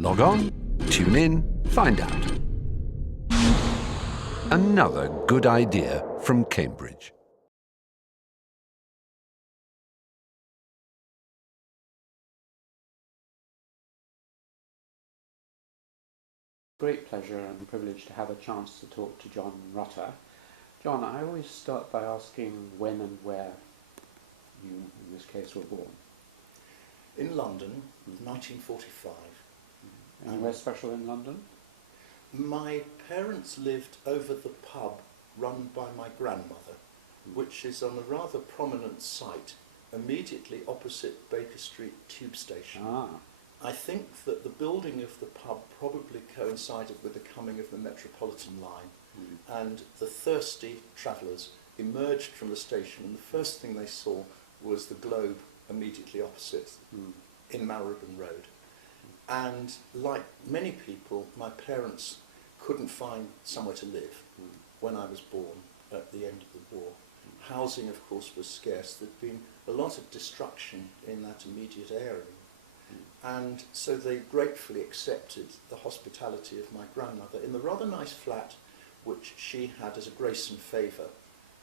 Log on, tune in, find out. Another good idea from Cambridge. Great pleasure and privilege to have a chance to talk to John Rutter. John, I always start by asking when and where you, in this case, were born. In London, 1945. Anywhere special in London? My parents lived over the pub run by my grandmother, which is on a rather prominent site immediately opposite Baker Street Tube Station. I think that the building of the pub probably coincided with the coming of the Metropolitan line, and the thirsty travellers emerged from the station, and the first thing they saw was the Globe immediately opposite in Marylebone Road. And like many people, my parents couldn't find somewhere to live when I was born at the end of the war. Housing, of course, was scarce. There'd been a lot of destruction in that immediate area. And so they gratefully accepted the hospitality of my grandmother in the rather nice flat which she had as a grace and favour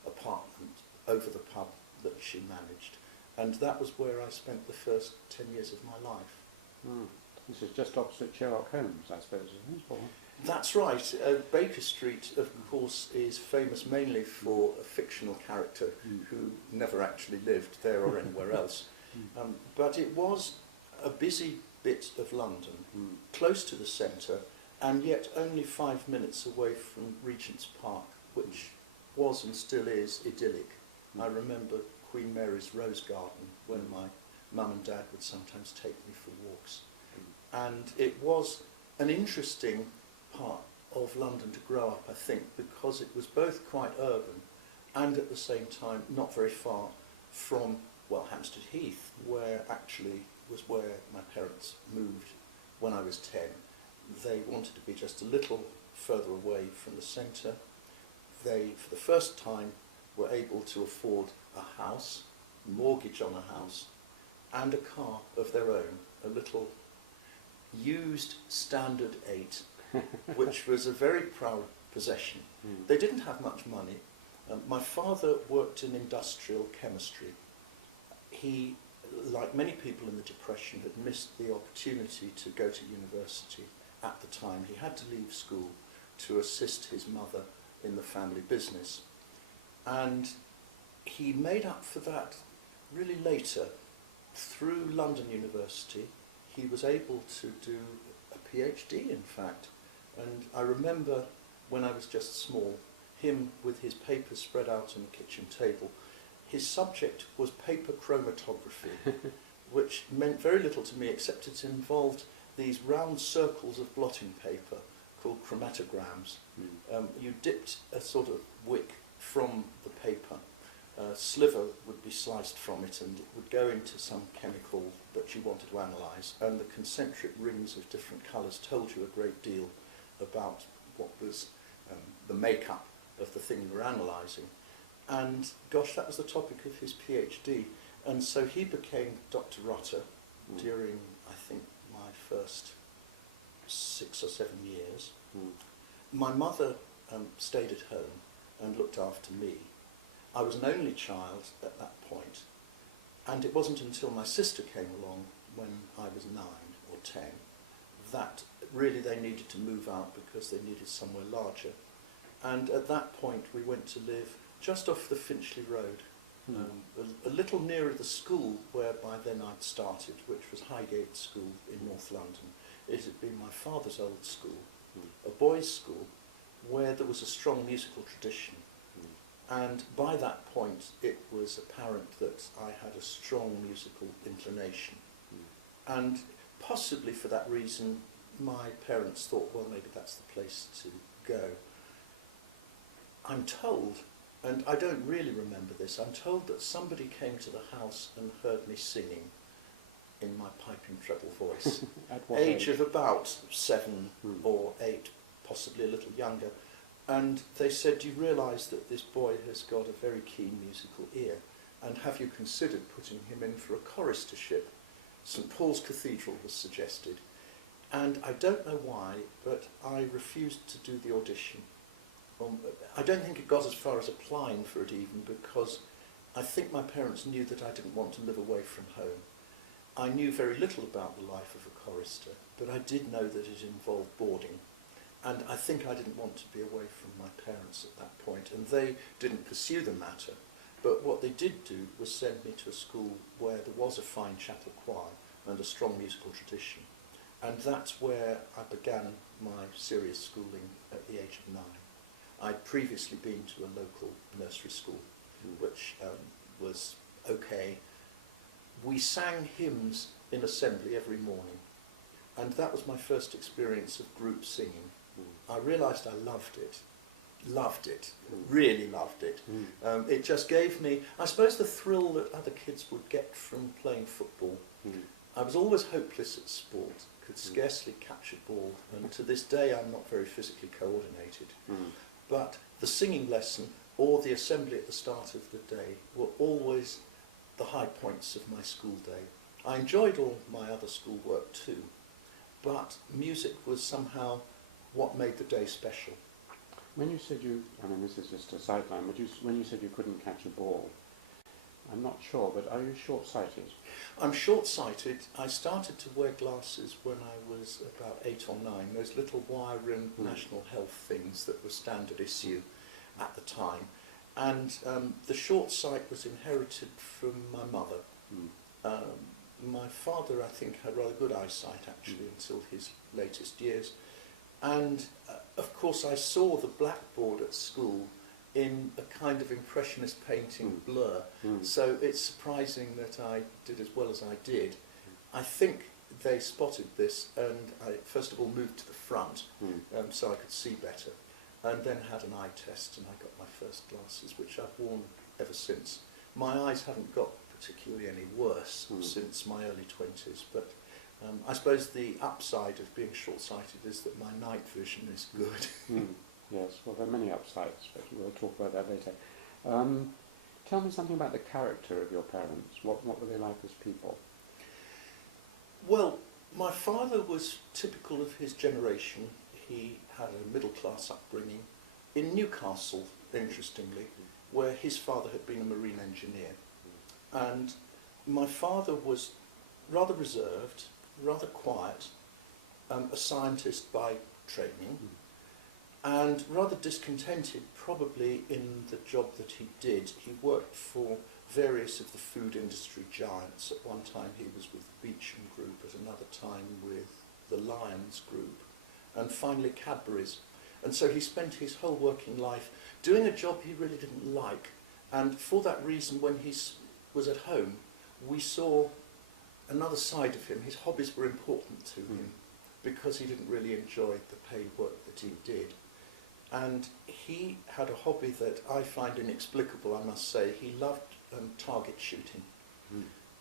apartment over the pub that she managed. And that was where I spent the first 10 years of my life. This is just opposite Sherlock Holmes, I suppose, isn't it? Or... That's right. Baker Street, of course, is famous mainly for a fictional character who never actually lived there or anywhere else. But it was a busy bit of London, close to the centre, and yet only 5 minutes away from Regent's Park, which was and still is idyllic. I remember Queen Mary's Rose Garden when my mum and dad would sometimes take me for walks. And it was an interesting part of London to grow up, I think, because it was both quite urban and at the same time not very far from, well, Hampstead Heath, where actually was where my parents moved when I was 10. They wanted to be just a little further away from the centre. They, for the first time, were able to afford a house, mortgage on a house, and a car of their own, a little used Standard 8, which was a very proud possession. They didn't have much money. My father worked in industrial chemistry. He, like many people in the Depression, had missed the opportunity to go to university at the time. He had to leave school to assist his mother in the family business. And he made up for that really later. Through London University, he was able to do a PhD, in fact. And I remember when I was just small, him with his papers spread out on the kitchen table. His subject was paper chromatography, which meant very little to me, except it involved these round circles of blotting paper called chromatograms. You dipped a sort of wick from the paper. A sliver would be sliced from it and it would go into some chemical that you wanted to analyse, and the concentric rings of different colours told you a great deal about what was the makeup of the thing you were analysing. And gosh, that was the topic of his PhD. And so he became Dr. Rutter during, I think, my first 6 or 7 years. My mother stayed at home and looked after me. I was an only child at that point, and it wasn't until my sister came along when I was 9 or 10 that really they needed to move out because they needed somewhere larger. And at that point we went to live just off the Finchley Road, a little nearer the school where by then I'd started, which was Highgate School in North London. It had been my father's old school, a boys' school, where there was a strong musical tradition. And by that point it was apparent that I had a strong musical inclination. And possibly for that reason my parents thought, well, maybe that's the place to go. I'm told, and I don't really remember this, I'm told that somebody came to the house and heard me singing in my piping treble voice. At what age of about 7 or 8, possibly a little younger. And they said, do you realise that this boy has got a very keen musical ear? And have you considered putting him in for a choristership? St Paul's Cathedral was suggested. And I don't know why, but I refused to do the audition. I don't think it got as far as applying for it even, because I think my parents knew that I didn't want to live away from home. I knew very little about the life of a chorister, but I did know that it involved boarding. And I think I didn't want to be away from my parents at that point, and they didn't pursue the matter. But what they did do was send me to a school where there was a fine chapel choir and a strong musical tradition. And that's where I began my serious schooling at the age of 9. I'd previously been to a local nursery school, which was okay. We sang hymns in assembly every morning, and that was my first experience of group singing. I realised I loved it, really loved it. It just gave me, I suppose, the thrill that other kids would get from playing football. I was always hopeless at sport, could scarcely catch a ball, and to this day I'm not very physically coordinated. But the singing lesson or the assembly at the start of the day were always the high points of my school day. I enjoyed all my other schoolwork too, but music was somehow what made the day special. When you said I mean this is just a sideline, but when you said you couldn't catch a ball, I'm not sure, but are you short-sighted? I'm short-sighted. I started to wear glasses when I was about 8 or 9, those little wire-rimmed National Health things that were standard issue at the time. And the short sight was inherited from my mother. My father, I think, had rather good eyesight, actually, until his latest years. And, of course, I saw the blackboard at school in a kind of impressionist painting blur. So it's surprising that I did as well as I did. I think they spotted this, and I first of all moved to the front so I could see better, and then had an eye test, and I got my first glasses, which I've worn ever since. My eyes haven't got particularly any worse since my early 20s, but I suppose the upside of being short-sighted is that my night vision is good. Yes, well, there are many upsides, but we'll talk about that later. Tell me something about the character of your parents. What were they like as people? Well, my father was typical of his generation. He had a middle-class upbringing in Newcastle, interestingly, where his father had been a marine engineer. And my father was rather reserved, rather quiet, a scientist by training, and rather discontented probably in the job that he did. He worked for various of the food industry giants. At one time he was with the Beecham Group, at another time with the Lions Group, and finally Cadbury's. And so he spent his whole working life doing a job he really didn't like. And for that reason, when he was at home, we saw another side of him. His hobbies were important to him because he didn't really enjoy the paid work that he did. And he had a hobby that I find inexplicable, I must say. He loved target shooting.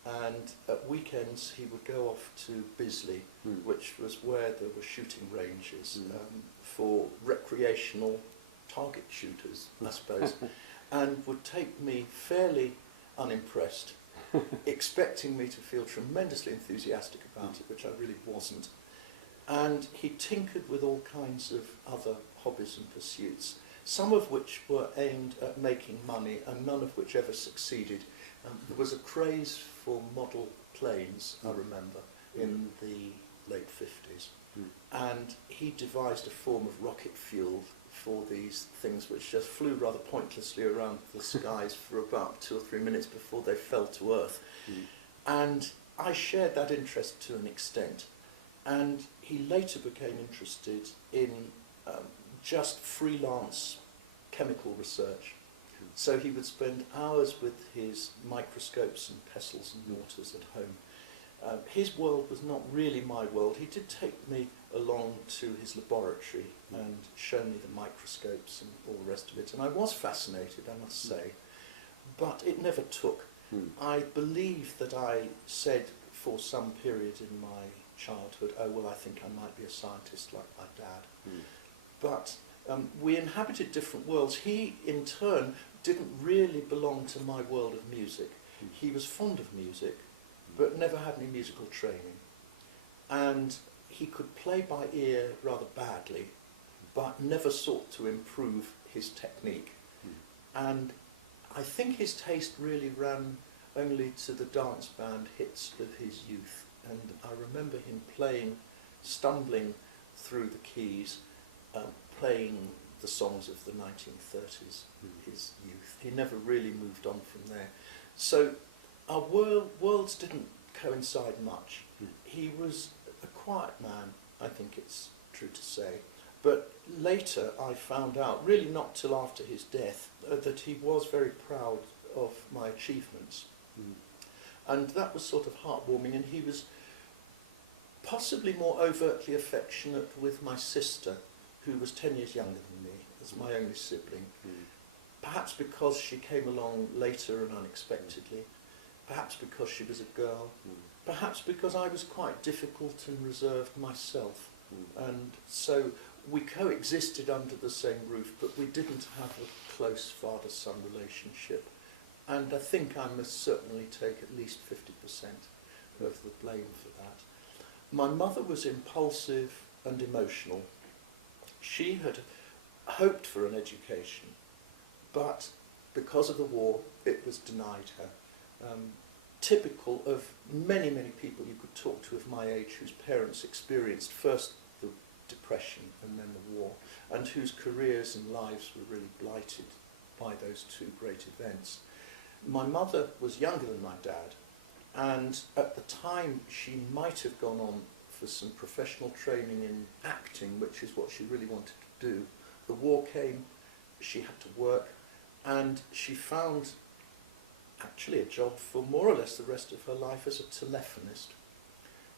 And at weekends he would go off to Bisley, which was where there were shooting ranges for recreational target shooters, I suppose, and would take me fairly unimpressed, expecting me to feel tremendously enthusiastic about it, which I really wasn't. And he tinkered with all kinds of other hobbies and pursuits, some of which were aimed at making money and none of which ever succeeded. There was a craze for model planes, I remember, in the late 50s. And he devised a form of rocket fuel for these things which just flew rather pointlessly around the skies for about 2 or 3 minutes before they fell to earth. And I shared that interest to an extent. And he later became interested in just freelance chemical research. So he would spend hours with his microscopes and pestles and mortars at home. His world was not really my world. He did take me along to his laboratory and show me the microscopes and all the rest of it. And I was fascinated, I must say, but it never took. I believe that I said for some period in my childhood, oh, well, I think I might be a scientist like my dad. But we inhabited different worlds. He, in turn, didn't really belong to my world of music. He was fond of music, but never had any musical training. And he could play by ear rather badly, but never sought to improve his technique. And I think his taste really ran only to the dance band hits of his youth. And I remember him playing, stumbling through the keys, playing the songs of the 1930s, his youth. He never really moved on from there. So our worlds didn't coincide much. He was a quiet man, I think it's true to say. But later I found out, really not till after his death, that he was very proud of my achievements. And that was sort of heartwarming, and he was possibly more overtly affectionate with my sister, who was 10 years younger than me, as my only sibling. Perhaps because she came along later and unexpectedly, perhaps because she was a girl, perhaps because I was quite difficult and reserved myself. And so we coexisted under the same roof, but we didn't have a close father-son relationship. And I think I must certainly take at least 50% of the blame for that. My mother was impulsive and emotional. She had hoped for an education, but because of the war, it was denied her. Typical of many, many people you could talk to of my age whose parents experienced first the Depression and then the war, and whose careers and lives were really blighted by those two great events. My mother was younger than my dad, and at the time she might have gone on for some professional training in acting, which is what she really wanted to do. The war came, she had to work, and she found actually a job for more or less the rest of her life as a telephonist,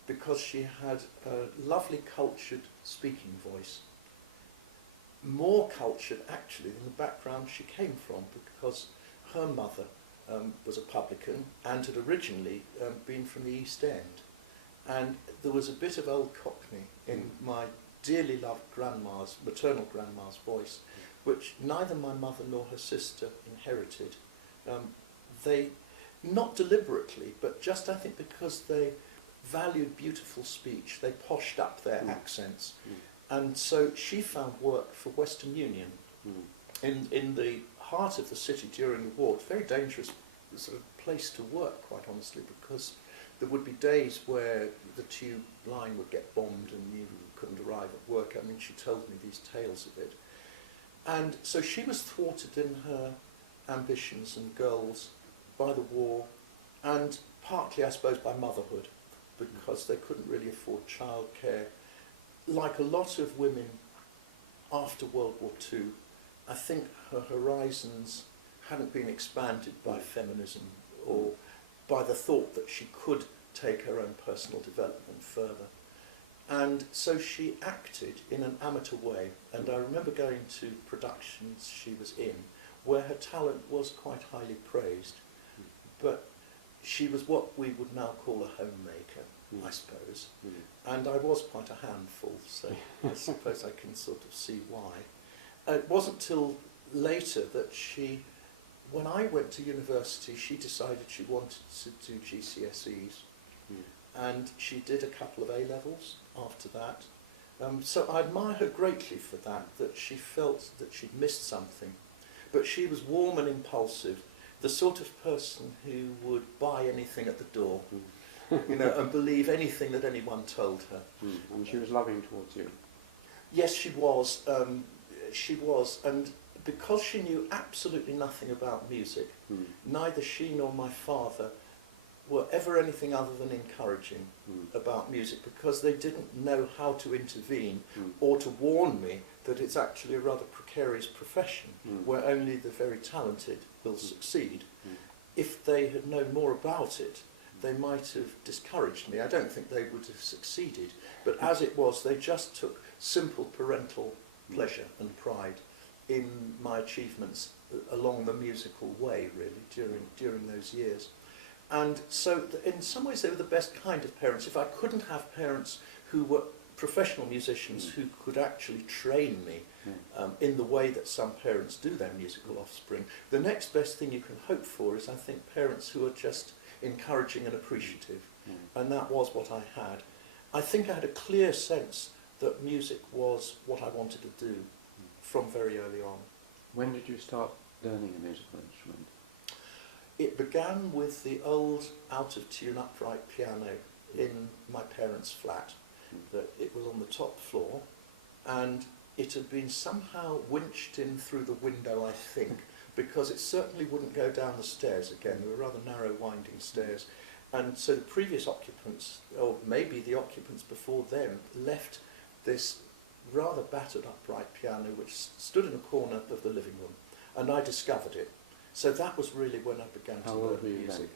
because she had a lovely cultured speaking voice. More cultured actually than the background she came from, because her mother was a publican and had originally been from the East End. And there was a bit of old Cockney in my dearly loved grandma's, maternal grandma's voice, which neither my mother nor her sister inherited. They, not deliberately, but just I think because they valued beautiful speech, they poshed up their accents. And so she found work for Western Union in the heart of the city during the war. It's a very dangerous sort of place to work, quite honestly, because there would be days where the tube line would get bombed and you couldn't arrive at work. I mean, she told me these tales of it. And so she was thwarted in her ambitions and goals by the war, and partly, I suppose, by motherhood, because they couldn't really afford childcare. Like a lot of women after World War II, I think her horizons hadn't been expanded by feminism or by the thought that she could take her own personal development further. And so she acted in an amateur way, and I remember going to productions she was in where her talent was quite highly praised, but she was what we would now call a homemaker, I suppose, and I was quite a handful, so I suppose I can sort of see why. It wasn't till later that she, when I went to university, she decided she wanted to do GCSEs, and she did a couple of A-levels after that. So I admire her greatly for that she felt that she'd missed something. But she was warm and impulsive, the sort of person who would buy anything at the door, you know, and believe anything that anyone told her. And she was loving towards you. Yes, she was. And because she knew absolutely nothing about music, neither she nor my father were ever anything other than encouraging about music, because they didn't know how to intervene or to warn me that it's actually a rather precarious profession where only the very talented will succeed. If they had known more about it, they might have discouraged me. I don't think they would have succeeded, but as it was, they just took simple parental pleasure and pride in my achievements along the musical way, really, during those years. And so in some ways they were the best kind of parents. If I couldn't have parents who were professional musicians who could actually train me in the way that some parents do their musical offspring, the next best thing you can hope for is, I think, parents who are just encouraging and appreciative. And that was what I had. I think I had a clear sense that music was what I wanted to do from very early on. When did you start learning a musical instrument? It began with the old out-of-tune upright piano in my parents' flat. That it was on the top floor, and it had been somehow winched in through the window, I think, because it certainly wouldn't go down the stairs again. They were rather narrow, winding stairs. And so the previous occupants, or maybe the occupants before them, left this rather battered upright piano which stood in a corner of the living room, and I discovered it. So that was really when I began to learn music.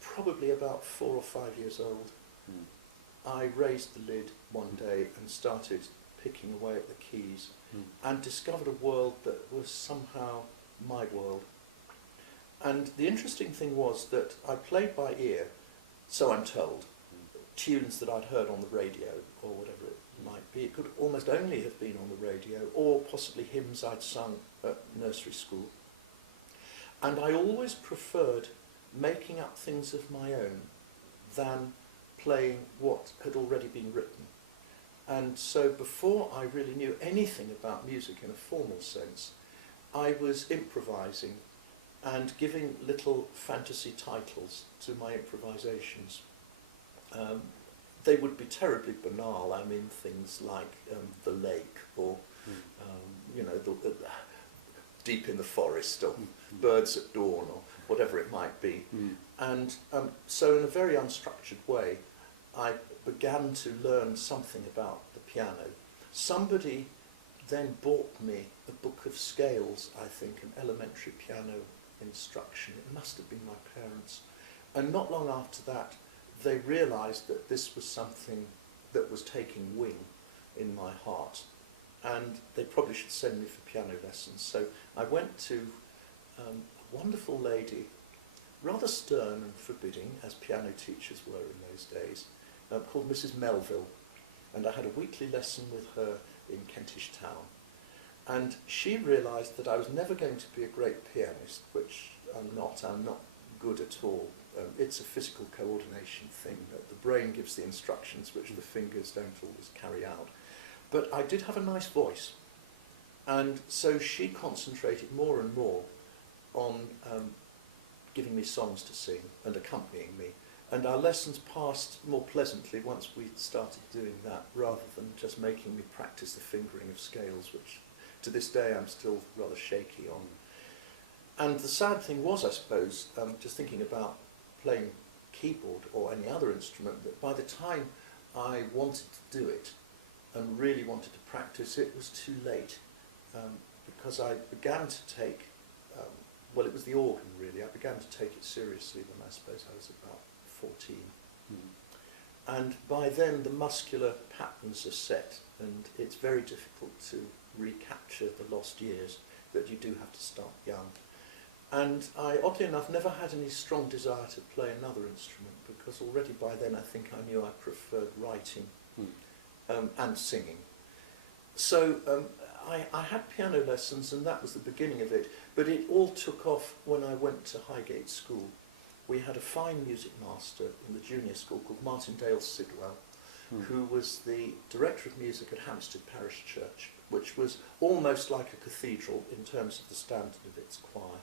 Probably about 4 or 5 years old. I raised the lid one day and started picking away at the keys and discovered a world that was somehow my world. And the interesting thing was that I played by ear, so I'm told, tunes that I'd heard on the radio or whatever it might be. It could almost only have been on the radio, or possibly hymns I'd sung at nursery school. And I always preferred making up things of my own than playing what had already been written. And so before I really knew anything about music in a formal sense, I was improvising and giving little fantasy titles to my improvisations. They would be terribly banal. I mean, things like the lake, or you know, the deep in the forest, or birds at dawn, or whatever it might be. And so in a very unstructured way, I began to learn something about the piano. Somebody then bought me a book of scales, I think, an elementary piano instruction. It must have been my parents. And not long after that, they realised that this was something that was taking wing in my heart, and they probably should send me for piano lessons. So I went to a wonderful lady, rather stern and forbidding, as piano teachers were in those days, called Mrs. Melville, and I had a weekly lesson with her in Kentish Town. And she realised that I was never going to be a great pianist, which I'm not good at all. It's a physical coordination thing, that the brain gives the instructions which the fingers don't always carry out. But I did have a nice voice, and so she concentrated more and more on giving me songs to sing and accompanying me. And our lessons passed more pleasantly once we started doing that, rather than just making me practice the fingering of scales, which to this day I'm still rather shaky on. And the sad thing was, I suppose, just thinking about playing keyboard or any other instrument, that by the time I wanted to do it and really wanted to practice, it was too late, because I began to take, well, it was the organ really, I began to take it seriously when I suppose I was about 14. And by then the muscular patterns are set, and it's very difficult to recapture the lost years, that you do have to start young. And I, oddly enough, never had any strong desire to play another instrument, because already by then I think I knew I preferred writing and singing. So I had piano lessons, and that was the beginning of it, but it all took off when I went to Highgate School. We had a fine music master in the junior school called Martin Dale Sidwell, who was the director of music at Hampstead Parish Church, which was almost like a cathedral in terms of the standard of its choir.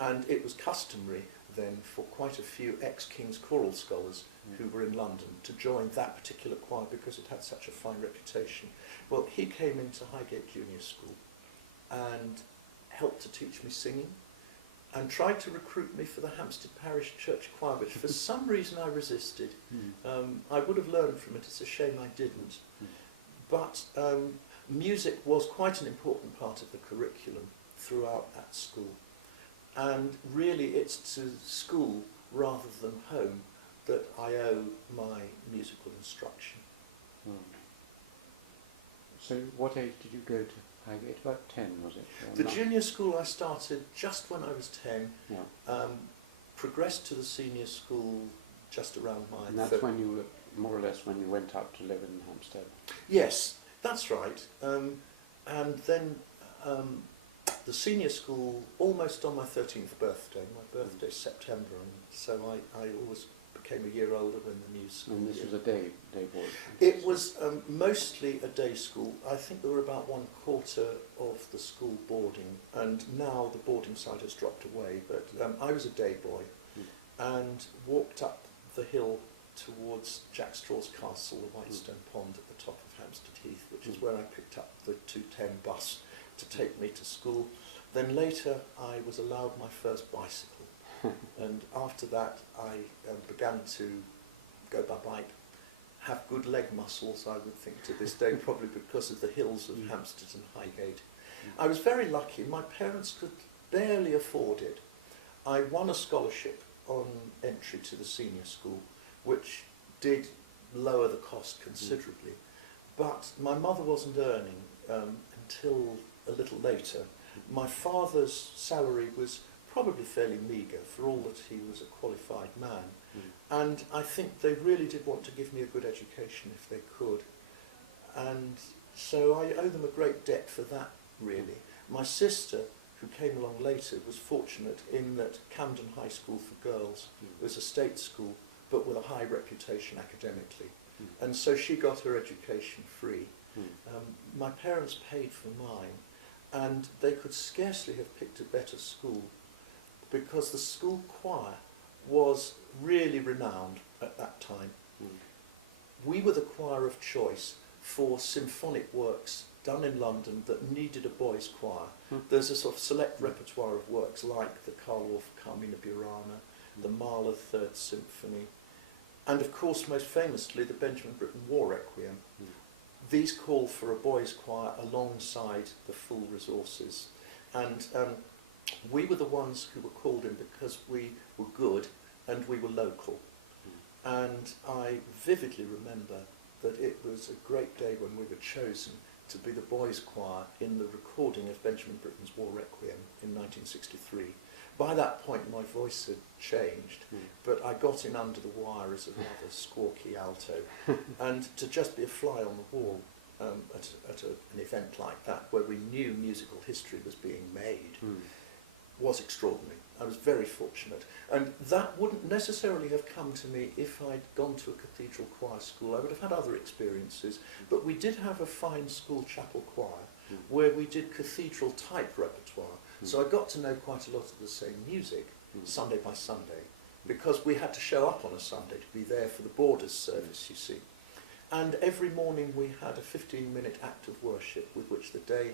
And it was customary then for quite a few ex-King's choral scholars who were in London to join that particular choir because it had such a fine reputation. Well, he came into Highgate Junior School and helped to teach me singing, and tried to recruit me for the Hampstead Parish Church Choir, which for some reason I resisted. I would have learned from it, it's a shame I didn't. But music was quite an important part of the curriculum throughout that school. And really it's to school rather than home that I owe my musical instruction. So what age did you go to Highgate? About 10, was it? The junior school I started just when I was 10, Yeah. Progressed to the senior school just around my... And that's when you were, more or less, when you went up to live in Hampstead? Yes, that's right. And then the senior school, almost on my 13th birthday, my birthday's September, and so I always became a year older when the new school And this year. was a day board? It was mostly a day school. I think there were about 1/4 of the school boarding, and now the boarding side has dropped away, but I was a day boy and walked up the hill towards Jack Straw's Castle, the Whitestone Pond at the top of Hampstead Heath, which is where I picked up the 2:10 bus to take me to school. Then later I was allowed my first bicycle, and after that I began to go by bike, have good leg muscles, I would think, to this day, probably because of the hills of Hampstead and Highgate. I was very lucky. My parents could barely afford it. I won a scholarship on entry to the senior school, which did lower the cost considerably. But my mother wasn't earning until a little later. My father's salary was probably fairly meagre for all that he was a qualified man. And I think they really did want to give me a good education if they could. And so I owe them a great debt for that, really. My sister, who came along later, was fortunate in that Camden High School for Girls was a state school, but with a high reputation academically. And so she got her education free. My parents paid for mine, and they could scarcely have picked a better school, because the school choir was really renowned at that time. We were the choir of choice for symphonic works done in London that needed a boys' choir. There's a sort of select repertoire of works like the Karl Orff Carmina Burana, the Mahler Third Symphony, and of course most famously the Benjamin Britten War Requiem. These call for a boys' choir alongside the full resources, and we were the ones who were called in because we were good and we were local. And I vividly remember that it was a great day when we were chosen to be the boys' choir in the recording of Benjamin Britten's War Requiem in 1963. By that point my voice had changed, but I got in under the wire as a rather squawky alto. And to just be a fly on the wall at an event like that, where we knew musical history was being made, was extraordinary. I was very fortunate. And that wouldn't necessarily have come to me if I'd gone to a cathedral choir school. I would have had other experiences, but we did have a fine school chapel choir where we did cathedral type repertoire. So I got to know quite a lot of the same music, Sunday by Sunday, because we had to show up on a Sunday to be there for the boarders' service, you see. And every morning we had a 15-minute act of worship with which the day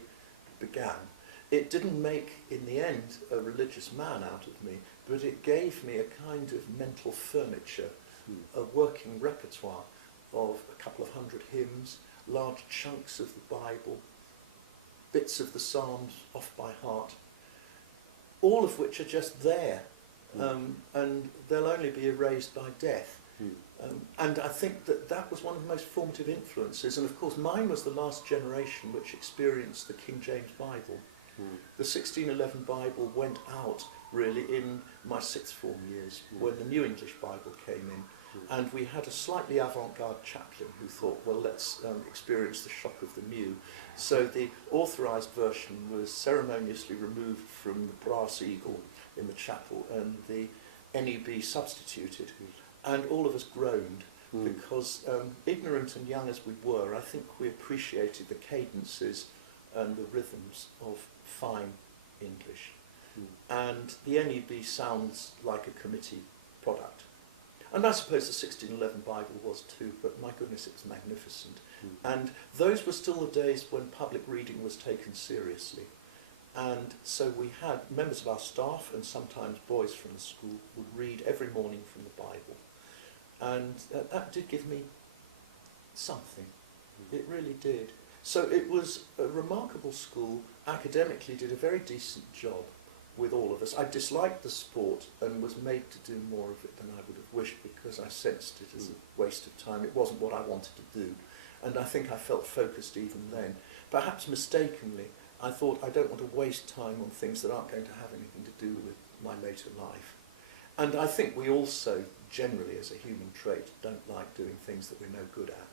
began. It didn't make, in the end, a religious man out of me, but it gave me a kind of mental furniture, a working repertoire of a couple of hundred hymns, large chunks of the Bible, bits of the Psalms off by heart, all of which are just there, and they'll only be erased by death. And I think that that was one of the most formative influences, and of course mine was the last generation which experienced the King James Bible. The 1611 Bible went out really in my sixth form years when the New English Bible came in, and we had a slightly avant-garde chaplain who thought, well, let's experience the shock of the new. So the authorised version was ceremoniously removed from the brass eagle in the chapel and the NEB substituted, and all of us groaned because ignorant and young as we were, I think we appreciated the cadences and the rhythms of fine English. And the NEB sounds like a committee product. And I suppose the 1611 Bible was too, but my goodness, it was magnificent. And those were still the days when public reading was taken seriously. And so we had members of our staff and sometimes boys from the school would read every morning from the Bible. And that did give me something. It really did. So it was a remarkable school, academically did a very decent job with all of us. I disliked the sport and was made to do more of it than I would have wished because I sensed it as a waste of time. It wasn't what I wanted to do. And I think I felt focused even then. Perhaps mistakenly, I thought I don't want to waste time on things that aren't going to have anything to do with my later life. And I think we also, generally as a human trait, don't like doing things that we're no good at.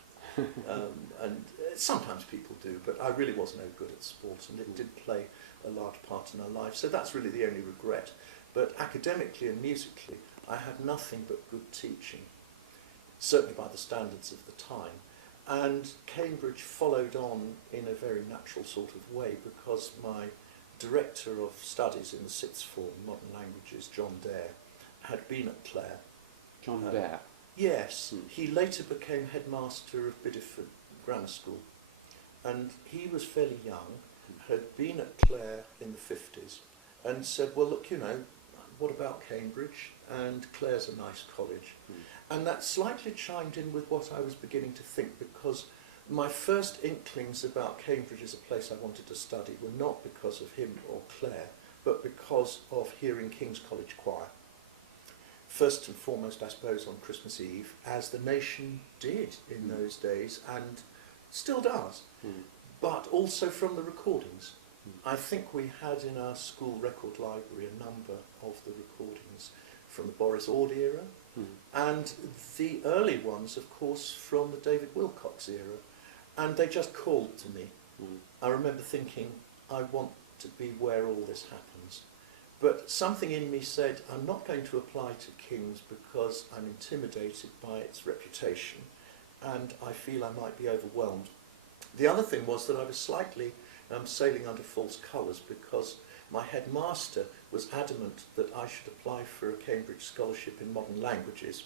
And sometimes people do, but I really was no good at sport, and it did play a large part in our life. So that's really the only regret. But academically and musically, I had nothing but good teaching, certainly by the standards of the time. And Cambridge followed on in a very natural sort of way, because my director of studies in the sixth form, modern languages, John Dare, had been at Clare. John Dare? Yes. He later became headmaster of Bideford Grammar School. And he was fairly young, had been at Clare in the 50s, and said, well, look, you know, what about Cambridge? And Clare's a nice college. And that slightly chimed in with what I was beginning to think, because my first inklings about Cambridge as a place I wanted to study were not because of him or Clare, but because of hearing King's College Choir. First and foremost, I suppose, on Christmas Eve, as the nation did in those days, and still does, but also from the recordings. I think we had in our school record library a number of the recordings from the Boris Ord era, and the early ones, of course, from the David Wilcox era, and they just called to me. I remember thinking, I want to be where all this happens. But something in me said, I'm not going to apply to King's because I'm intimidated by its reputation, and I feel I might be overwhelmed. The other thing was that I was slightly sailing under false colours, because my headmaster was adamant that I should apply for a Cambridge scholarship in modern languages,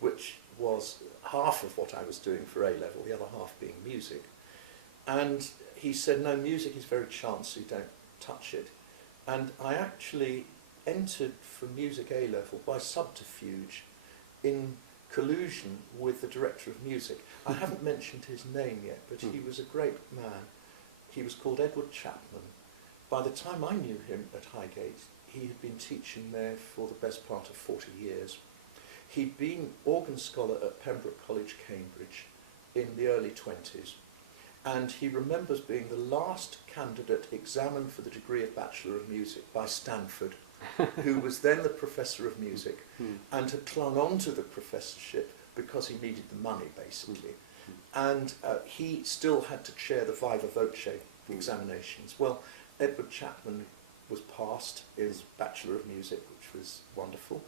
which was half of what I was doing for A-level, the other half being music. And he said, no, music is very chancy, don't touch it. And I actually entered for music A-level by subterfuge, in collusion with the director of music. I haven't mentioned his name yet, but he was a great man. He was called Edward Chapman. By the time I knew him at Highgate, he had been teaching there for the best part of 40 years. He'd been organ scholar at Pembroke College, Cambridge, in the early 20s. And he remembers being the last candidate examined for the degree of Bachelor of Music by Stanford, who was then the Professor of Music, and had clung on to the professorship because he needed the money, basically. And he still had to chair the Viva Voce examinations. Well, Edward Chapman was passed his Bachelor of Music, which was wonderful,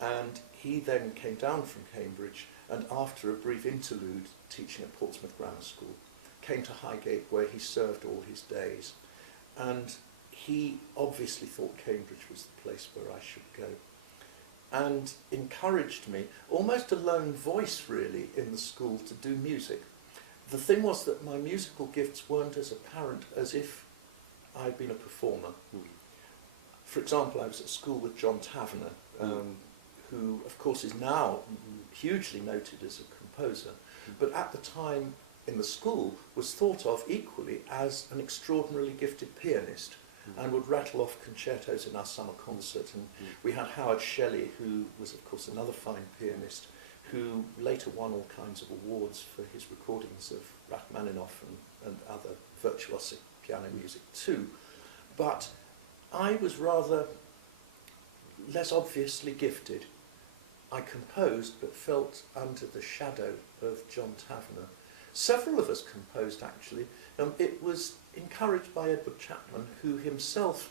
and he then came down from Cambridge, and after a brief interlude teaching at Portsmouth Grammar School, came to Highgate, where he served all his days. And he obviously thought Cambridge was the place where I should go, and encouraged me, almost a lone voice really in the school, to do music. The thing was that my musical gifts weren't as apparent as if I'd been a performer. For example, I was at school with John Taverner, who of course is now hugely noted as a composer, but at the time in the school was thought of equally as an extraordinarily gifted pianist, and would rattle off concertos in our summer concert. And we had Howard Shelley, who was of course another fine pianist, who later won all kinds of awards for his recordings of Rachmaninoff and other virtuosic piano music too. But I was rather less obviously gifted. I composed, but felt under the shadow of John Taverner. Several of us composed, actually. It was encouraged by Edward Chapman, who himself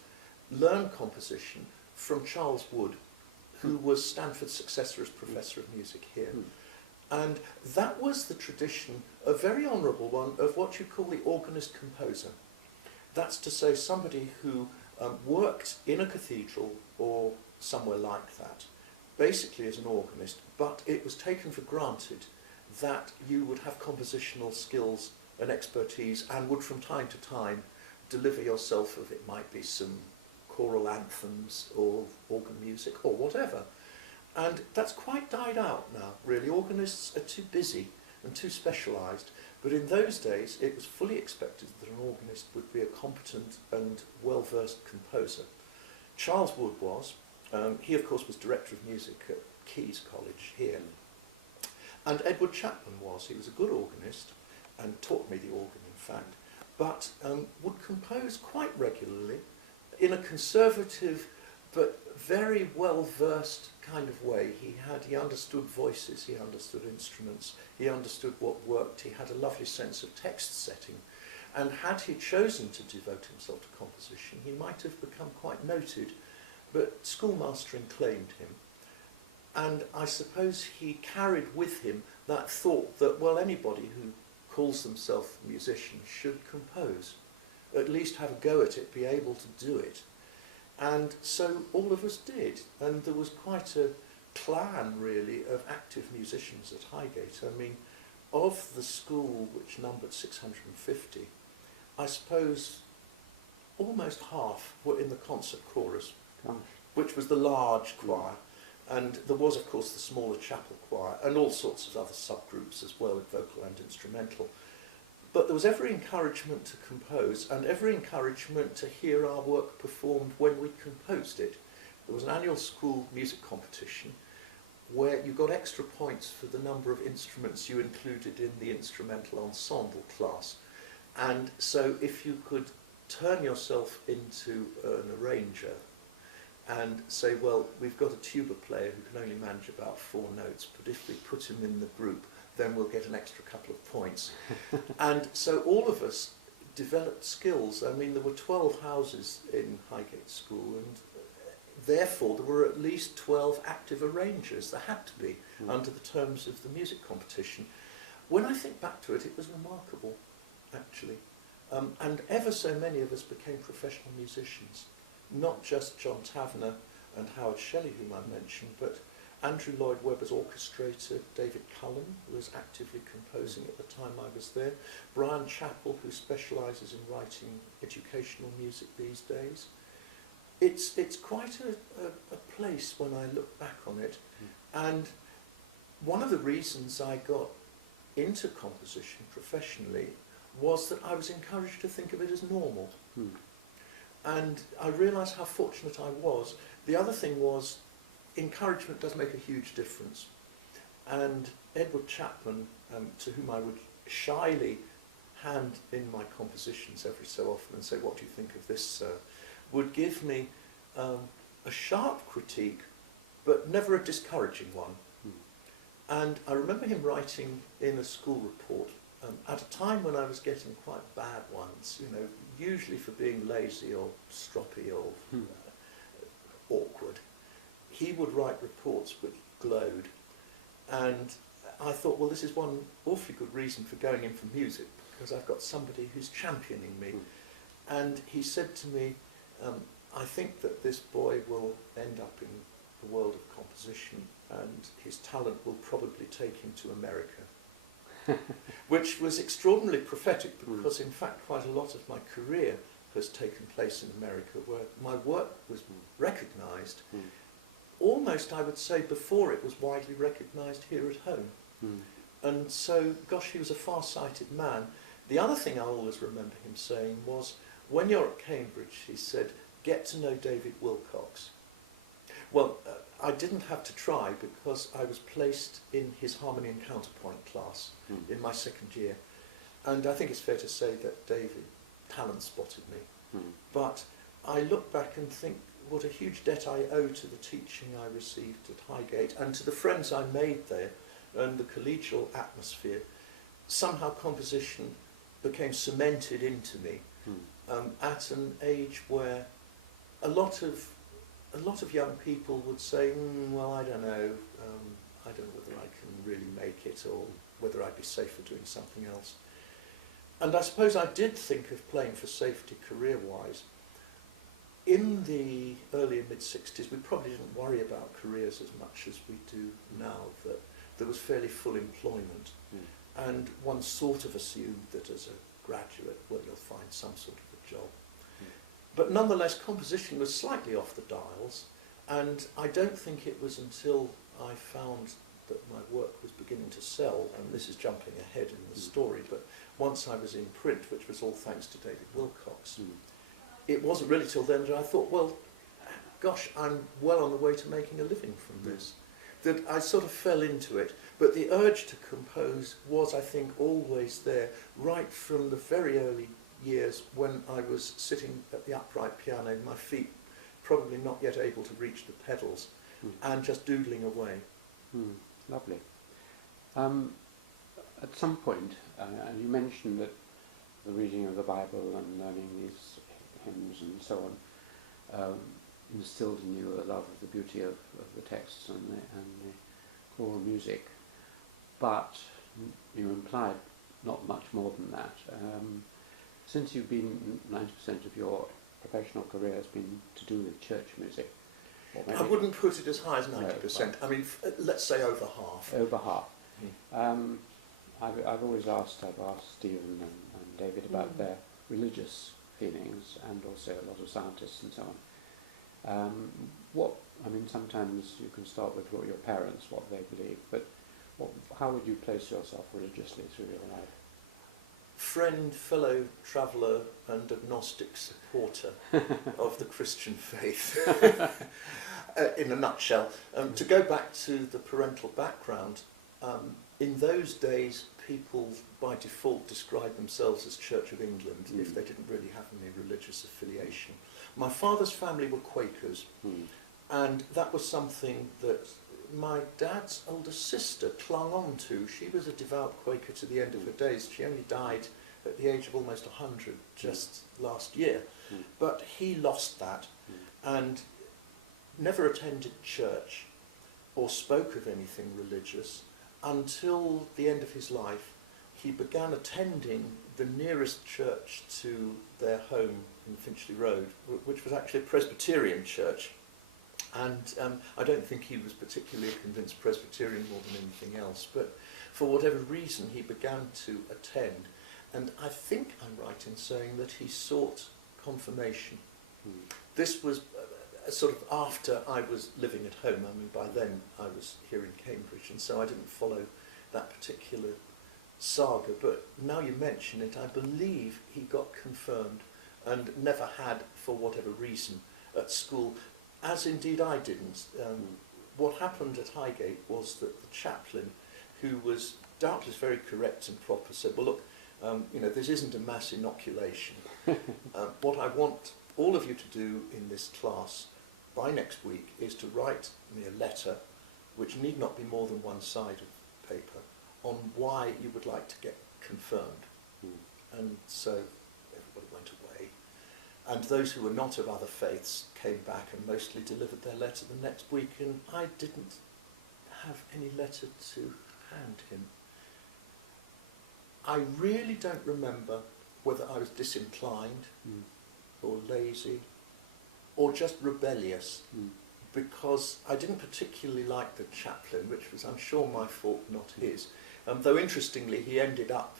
learned composition from Charles Wood, who was Stanford's successor as Professor of Music here. And that was the tradition, a very honourable one, of what you call the organist-composer. That's to say, somebody who worked in a cathedral or somewhere like that, basically as an organist, but it was taken for granted that you would have compositional skills and expertise, and would from time to time deliver yourself of, it might be some choral anthems or organ music or whatever. And that's quite died out now, really. Organists are too busy and too specialised, but in those days it was fully expected that an organist would be a competent and well-versed composer. Charles Wood was. He of course was Director of Music at Caius College here. And Edward Chapman was. He was a good organist and taught me the organ, in fact, but would compose quite regularly in a conservative but very well-versed kind of way. He understood voices, he understood instruments, he understood what worked, he had a lovely sense of text setting, and had he chosen to devote himself to composition, he might have become quite noted, but schoolmastering claimed him. And I suppose he carried with him that thought that, well, anybody who calls themselves a musician should compose, at least have a go at it, be able to do it. And so all of us did, and there was quite a clan, really, of active musicians at Highgate. I mean, of the school, which numbered 650, I suppose almost half were in the concert chorus, Gosh. which was the large choir. And there was, of course, the smaller chapel choir and all sorts of other subgroups as well, vocal and instrumental. But there was every encouragement to compose and every encouragement to hear our work performed when we composed it. There was an annual school music competition where you got extra points for the number of instruments you included in the instrumental ensemble class. And so if you could turn yourself into an arranger and say, well, we've got a tuba player who can only manage about 4 notes, but if we put him in the group, then we'll get an extra couple of points. And so all of us developed skills. I mean, there were 12 houses in Highgate School, and therefore there were at least 12 active arrangers. There had to be, under the terms of the music competition. When I think back to it, it was remarkable, actually. And ever so many of us became professional musicians. Not just John Taverner and Howard Shelley, whom I mentioned, but Andrew Lloyd Webber's orchestrator, David Cullen, who was actively composing at the time I was there, Brian Chappell, who specialises in writing educational music these days. It's quite a place when I look back on it. And one of the reasons I got into composition professionally was that I was encouraged to think of it as normal. And I realised how fortunate I was. The other thing was, encouragement does make a huge difference. And Edward Chapman, to whom I would shyly hand in my compositions every so often and say, what do you think of this, sir, would give me a sharp critique, but never a discouraging one. And I remember him writing in a school report, at a time when I was getting quite bad ones, you know, usually for being lazy or stroppy or awkward. He would write reports which glowed, and I thought, well, this is one awfully good reason for going in for music, because I've got somebody who's championing me. And he said to me, I think that this boy will end up in the world of composition and his talent will probably take him to America. Which was extraordinarily prophetic, because in fact quite a lot of my career has taken place in America, where my work was recognised, almost I would say before it was widely recognised here at home. And so, gosh, he was a far-sighted man. The other thing I always remember him saying was, when you're at Cambridge, he said, get to know David Wilcox. Well, I didn't have to try, because I was placed in his harmony and counterpoint class in my second year. And I think it's fair to say that David talent spotted me. But I look back and think what a huge debt I owe to the teaching I received at Highgate and to the friends I made there and the collegial atmosphere. Somehow composition became cemented into me at an age where a lot of young people would say, well, I don't know whether I can really make it, or whether I'd be safer doing something else. And I suppose I did think of playing for safety career-wise. In the early and mid-60s, we probably didn't worry about careers as much as we do now, that there was fairly full employment. And one sort of assumed that as a graduate, well, you'll find some sort of a job. But nonetheless, composition was slightly off the dials, and I don't think it was until I found that my work was beginning to sell, and this is jumping ahead in the story, but once I was in print, which was all thanks to David Wilcox, it wasn't really till then that I thought, well, gosh, I'm well on the way to making a living from this. That I sort of fell into it, but the urge to compose was, I think, always there, right from the very early years when I was sitting at the upright piano, my feet probably not yet able to reach the pedals, and just doodling away. Lovely. At some point, and you mentioned that the reading of the Bible and learning these hymns and so on instilled in you a love of the beauty of the texts and the choral music, but you implied not much more than that. Since you've been 90% of your professional career has been to do with church music. I wouldn't put it as high as 90%. No, I mean, let's say over half. Over half. I've always asked Stephen and David about their religious feelings, and also a lot of scientists and so on. Sometimes you can start with your parents, what they believe, but how would you place yourself religiously through your life? Friend, fellow traveller and agnostic supporter of the Christian faith, in a nutshell. To go back to the parental background, in those days people by default described themselves as Church of England if they didn't really have any religious affiliation. My father's family were Quakers, and that was something that my dad's older sister clung on to. She was a devout Quaker to the end of her days. She only died at the age of almost 100 just last year. But he lost that and never attended church or spoke of anything religious until the end of his life. He began attending the nearest church to their home in Finchley Road, which was actually a Presbyterian church. And I don't think he was particularly a convinced Presbyterian more than anything else, but for whatever reason he began to attend, and I think I'm right in saying that he sought confirmation. This was sort of after I was living at home. I mean, by then I was here in Cambridge, and so I didn't follow that particular saga, but now you mention it, I believe he got confirmed and never had, for whatever reason, at school, as indeed I didn't. What happened at Highgate was that the chaplain, who was doubtless very correct and proper, said, well look, this isn't a mass inoculation. What I want all of you to do in this class by next week is to write me a letter, which need not be more than one side of paper, on why you would like to get confirmed. And so everybody went away. And those who were not of other faiths came back and mostly delivered their letter the next week, and I didn't have any letter to hand him. I really don't remember whether I was disinclined or lazy or just rebellious, because I didn't particularly like the chaplain, which was, I'm sure, my fault, not his. Though interestingly, he ended up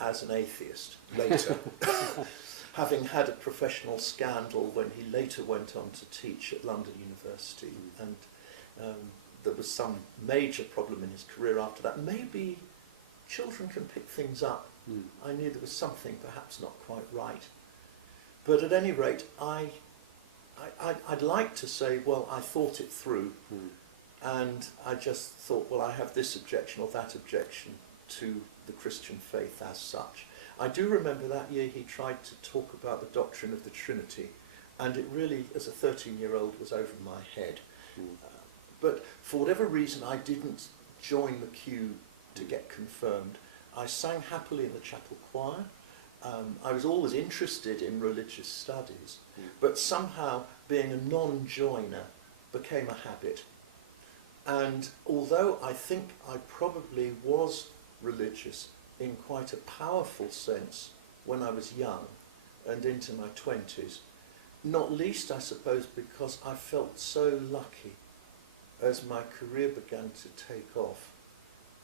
as an atheist later, having had a professional scandal when he later went on to teach at London University, and there was some major problem in his career after that. Maybe children can pick things up. I knew there was something perhaps not quite right. But at any rate, I'd like to say, well, I thought it through, and I just thought, well, I have this objection or that objection to the Christian faith as such. I do remember that year he tried to talk about the doctrine of the Trinity, and it really, as a 13-year-old, was over my head. But for whatever reason, I didn't join the queue to get confirmed. I sang happily in the chapel choir. I was always interested in religious studies, but somehow being a non-joiner became a habit. And although I think I probably was religious in quite a powerful sense when I was young and into my 20s, not least, I suppose, because I felt so lucky as my career began to take off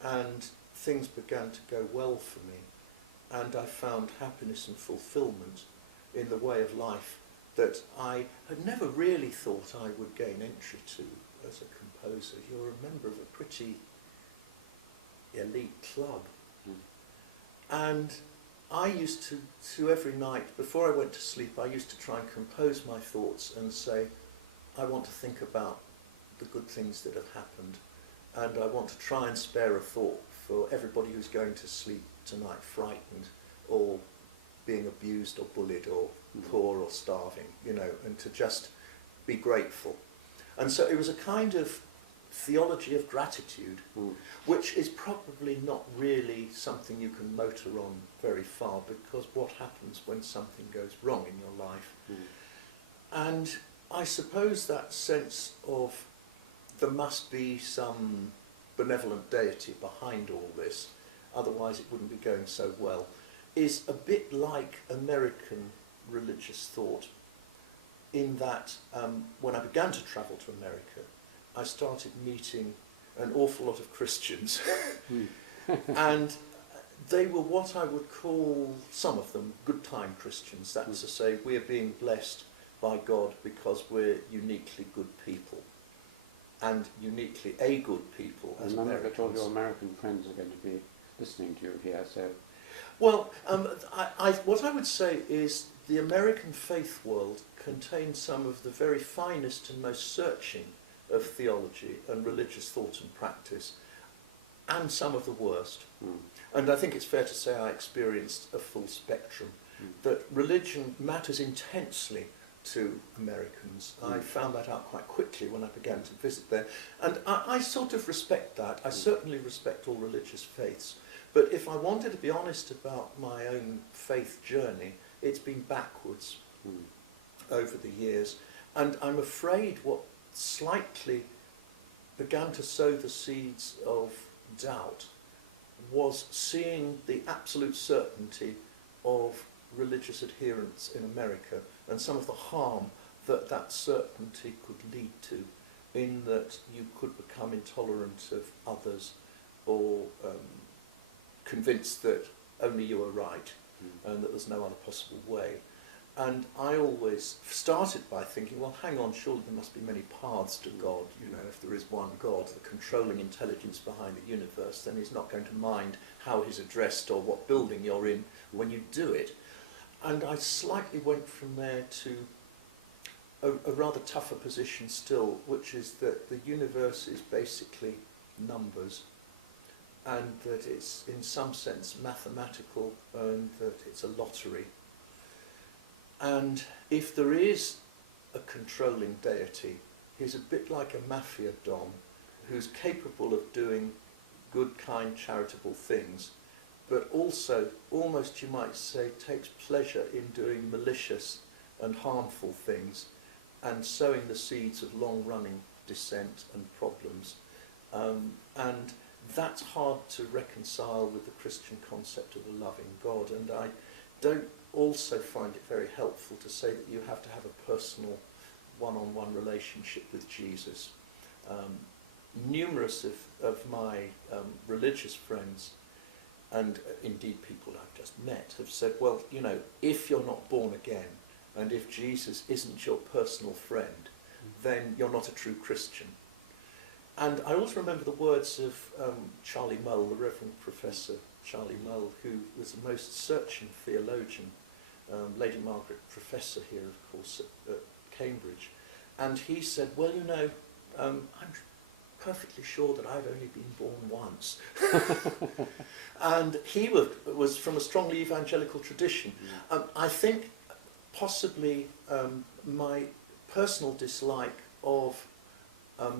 and things began to go well for me, and I found happiness and fulfillment in the way of life that I had never really thought I would gain entry to as a composer. You're a member of a pretty elite club. And I used to every night, before I went to sleep, I used to try and compose my thoughts and say, I want to think about the good things that have happened, and I want to try and spare a thought for everybody who's going to sleep tonight frightened or being abused or bullied or poor or starving, and to just be grateful. And so it was a kind of theology of gratitude, which is probably not really something you can motor on very far, because what happens when something goes wrong in your life? And I suppose that sense of there must be some benevolent deity behind all this, otherwise it wouldn't be going so well, is a bit like American religious thought, in that when I began to travel to America, I started meeting an awful lot of Christians, and they were what I would call, some of them, good time Christians. That's to say, we're being blessed by God because we're uniquely good people, and uniquely a good people as Remember Americans. that all your American friends are going to be listening to you here, so... Well, what I would say is the American faith world contains some of the very finest and most searching of theology and religious thought and practice, and some of the worst. And I think it's fair to say I experienced a full spectrum, that religion matters intensely to Americans. I found that out quite quickly when I began to visit there. And I sort of respect that. I certainly respect all religious faiths. But if I wanted to be honest about my own faith journey, it's been backwards over the years. And I'm afraid what slightly began to sow the seeds of doubt was seeing the absolute certainty of religious adherence in America and some of the harm that that certainty could lead to, in that you could become intolerant of others or convinced that only you are right and that there's no other possible way. And I always started by thinking, well, hang on, surely there must be many paths to God. You know, if there is one God, the controlling intelligence behind the universe, then he's not going to mind how he's addressed or what building you're in when you do it. And I slightly went from there to a rather tougher position still, which is that the universe is basically numbers, and that it's in some sense mathematical, and that it's a lottery. And if there is a controlling deity, he's a bit like a mafia don who's capable of doing good, kind, charitable things, but also, almost you might say, takes pleasure in doing malicious and harmful things and sowing the seeds of long-running dissent and problems. And that's hard to reconcile with the Christian concept of a loving God. And I don't also find it very helpful to say that you have to have a personal one-on-one relationship with Jesus. Numerous of my religious friends, and indeed people I've just met, have said, well, you know, if you're not born again, and if Jesus isn't your personal friend, then you're not a true Christian. And I also remember the words of Charlie Mull, the Reverend Professor Charlie Mull, who was the most searching theologian, Lady Margaret Professor here, of course, at Cambridge. And he said, well, you know, I'm perfectly sure that I've only been born once. And he was from a strongly evangelical tradition. I think possibly my personal dislike of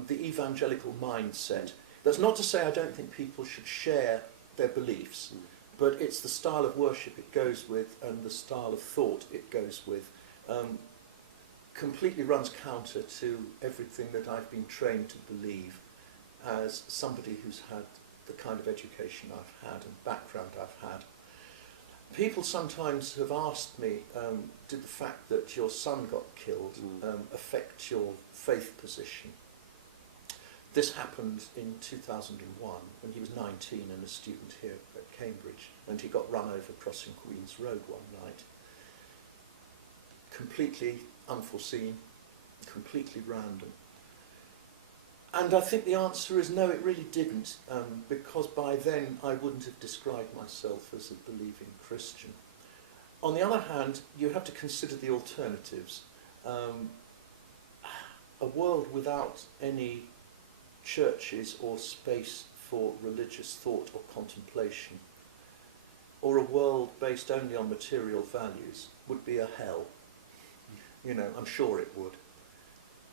the evangelical mindset, that's not to say I don't think people should share their beliefs, but it's the style of worship it goes with and the style of thought it goes with. Completely runs counter to everything that I've been trained to believe as somebody who's had the kind of education I've had and background I've had. People sometimes have asked me, did the fact that your son got killed affect your faith position? This happened in 2001 when he was 19 and a student here at Cambridge, and he got run over crossing Queen's Road one night. Completely unforeseen, completely random. And I think the answer is no, it really didn't, because by then I wouldn't have described myself as a believing Christian. On the other hand, you have to consider the alternatives. A world without any churches or space for religious thought or contemplation, or a world based only on material values, would be a hell. You know, I'm sure it would.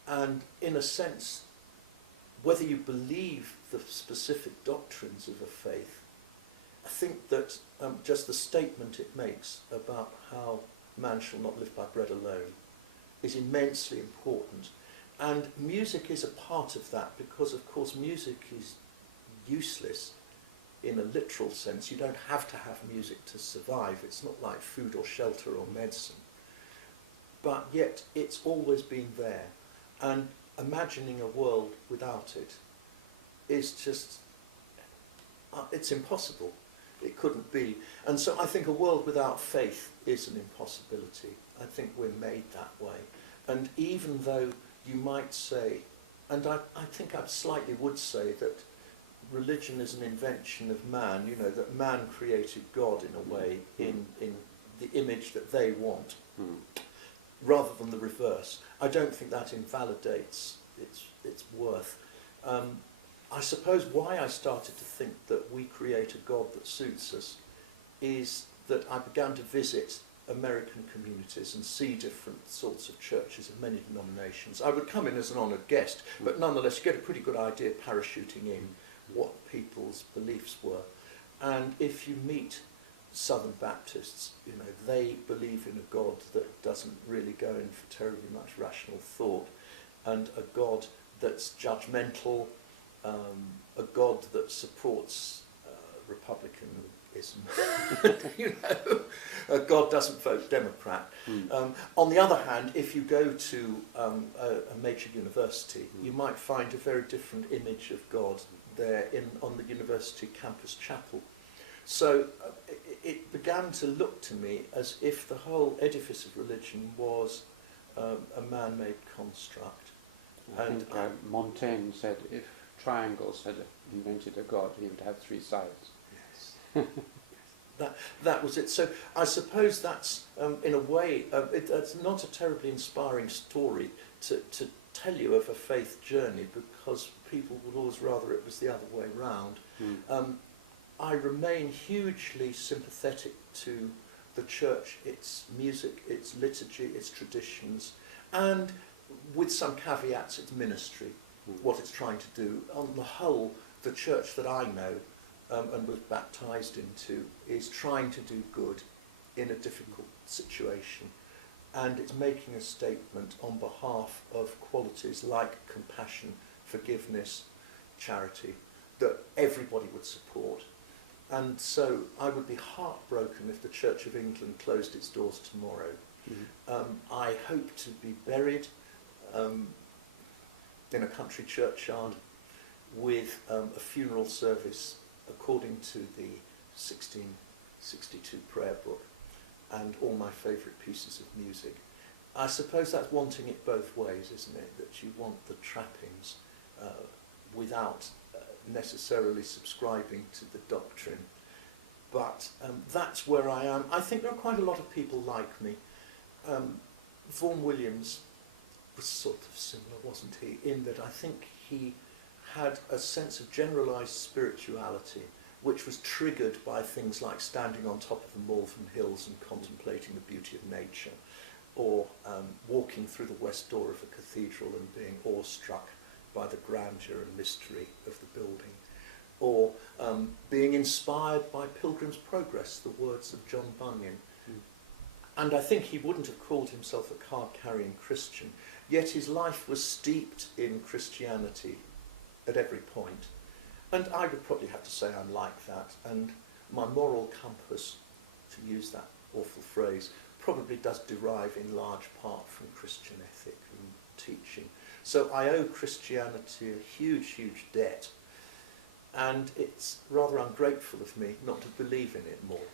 And in a sense, whether you believe the specific doctrines of a faith, I think that just the statement it makes about how man shall not live by bread alone is immensely important. And music is a part of that because, of course, music is useless in a literal sense. You don't have to have music to survive. It's not like food or shelter or medicine. But yet it's always been there. And imagining a world without it is just, it's impossible. It couldn't be. And so I think a world without faith is an impossibility. I think we're made that way. And even though you might say, and I think I slightly would say that religion is an invention of man, you know, that man created God in a way, in the image that they want, rather than the reverse. I don't think that invalidates its worth. I suppose why I started to think that we create a God that suits us is that I began to visit American communities and see different sorts of churches of many denominations. I would come in as an honoured guest, but nonetheless you get a pretty good idea parachuting in what people's beliefs were. And if you meet Southern Baptists, you know, they believe in a God that doesn't really go in for terribly much rational thought, and a God that's judgmental, a God that supports republicanism. You know, God doesn't vote Democrat. On the other hand, if you go to a major university, you might find a very different image of God there on the university campus chapel. So it began to look to me as if the whole edifice of religion was a man-made construct. I think Montaigne said if triangles had invented a god, he would have three sides. Yes. That was it. So I suppose that's, in a way, it's not a terribly inspiring story to tell you of a faith journey, because people would always rather it was the other way round. I remain hugely sympathetic to the church, its music, its liturgy, its traditions, and with some caveats, its ministry, what it's trying to do. On the whole, the church that I know and was baptised into is trying to do good in a difficult situation, and it's making a statement on behalf of qualities like compassion, forgiveness, charity, that everybody would support. And so I would be heartbroken if the Church of England closed its doors tomorrow. I hope to be buried in a country churchyard with a funeral service according to the 1662 prayer book and all my favourite pieces of music. I suppose that's wanting it both ways, isn't it? That you want the trappings without necessarily subscribing to the doctrine. But that's where I am. I think there are quite a lot of people like me. Vaughan Williams was sort of similar, wasn't he, in that I think he had a sense of generalised spirituality which was triggered by things like standing on top of the Malvern Hills and contemplating the beauty of nature, or walking through the west door of a cathedral and being awestruck by the grandeur and mystery of the building, or being inspired by Pilgrim's Progress, the words of John Bunyan. And I think he wouldn't have called himself a card-carrying Christian, yet his life was steeped in Christianity at every point. And I would probably have to say I'm like that, and my moral compass, to use that awful phrase, probably does derive in large part from Christian ethic and teaching. So I owe Christianity a huge, huge debt, and it's rather ungrateful of me not to believe in it more.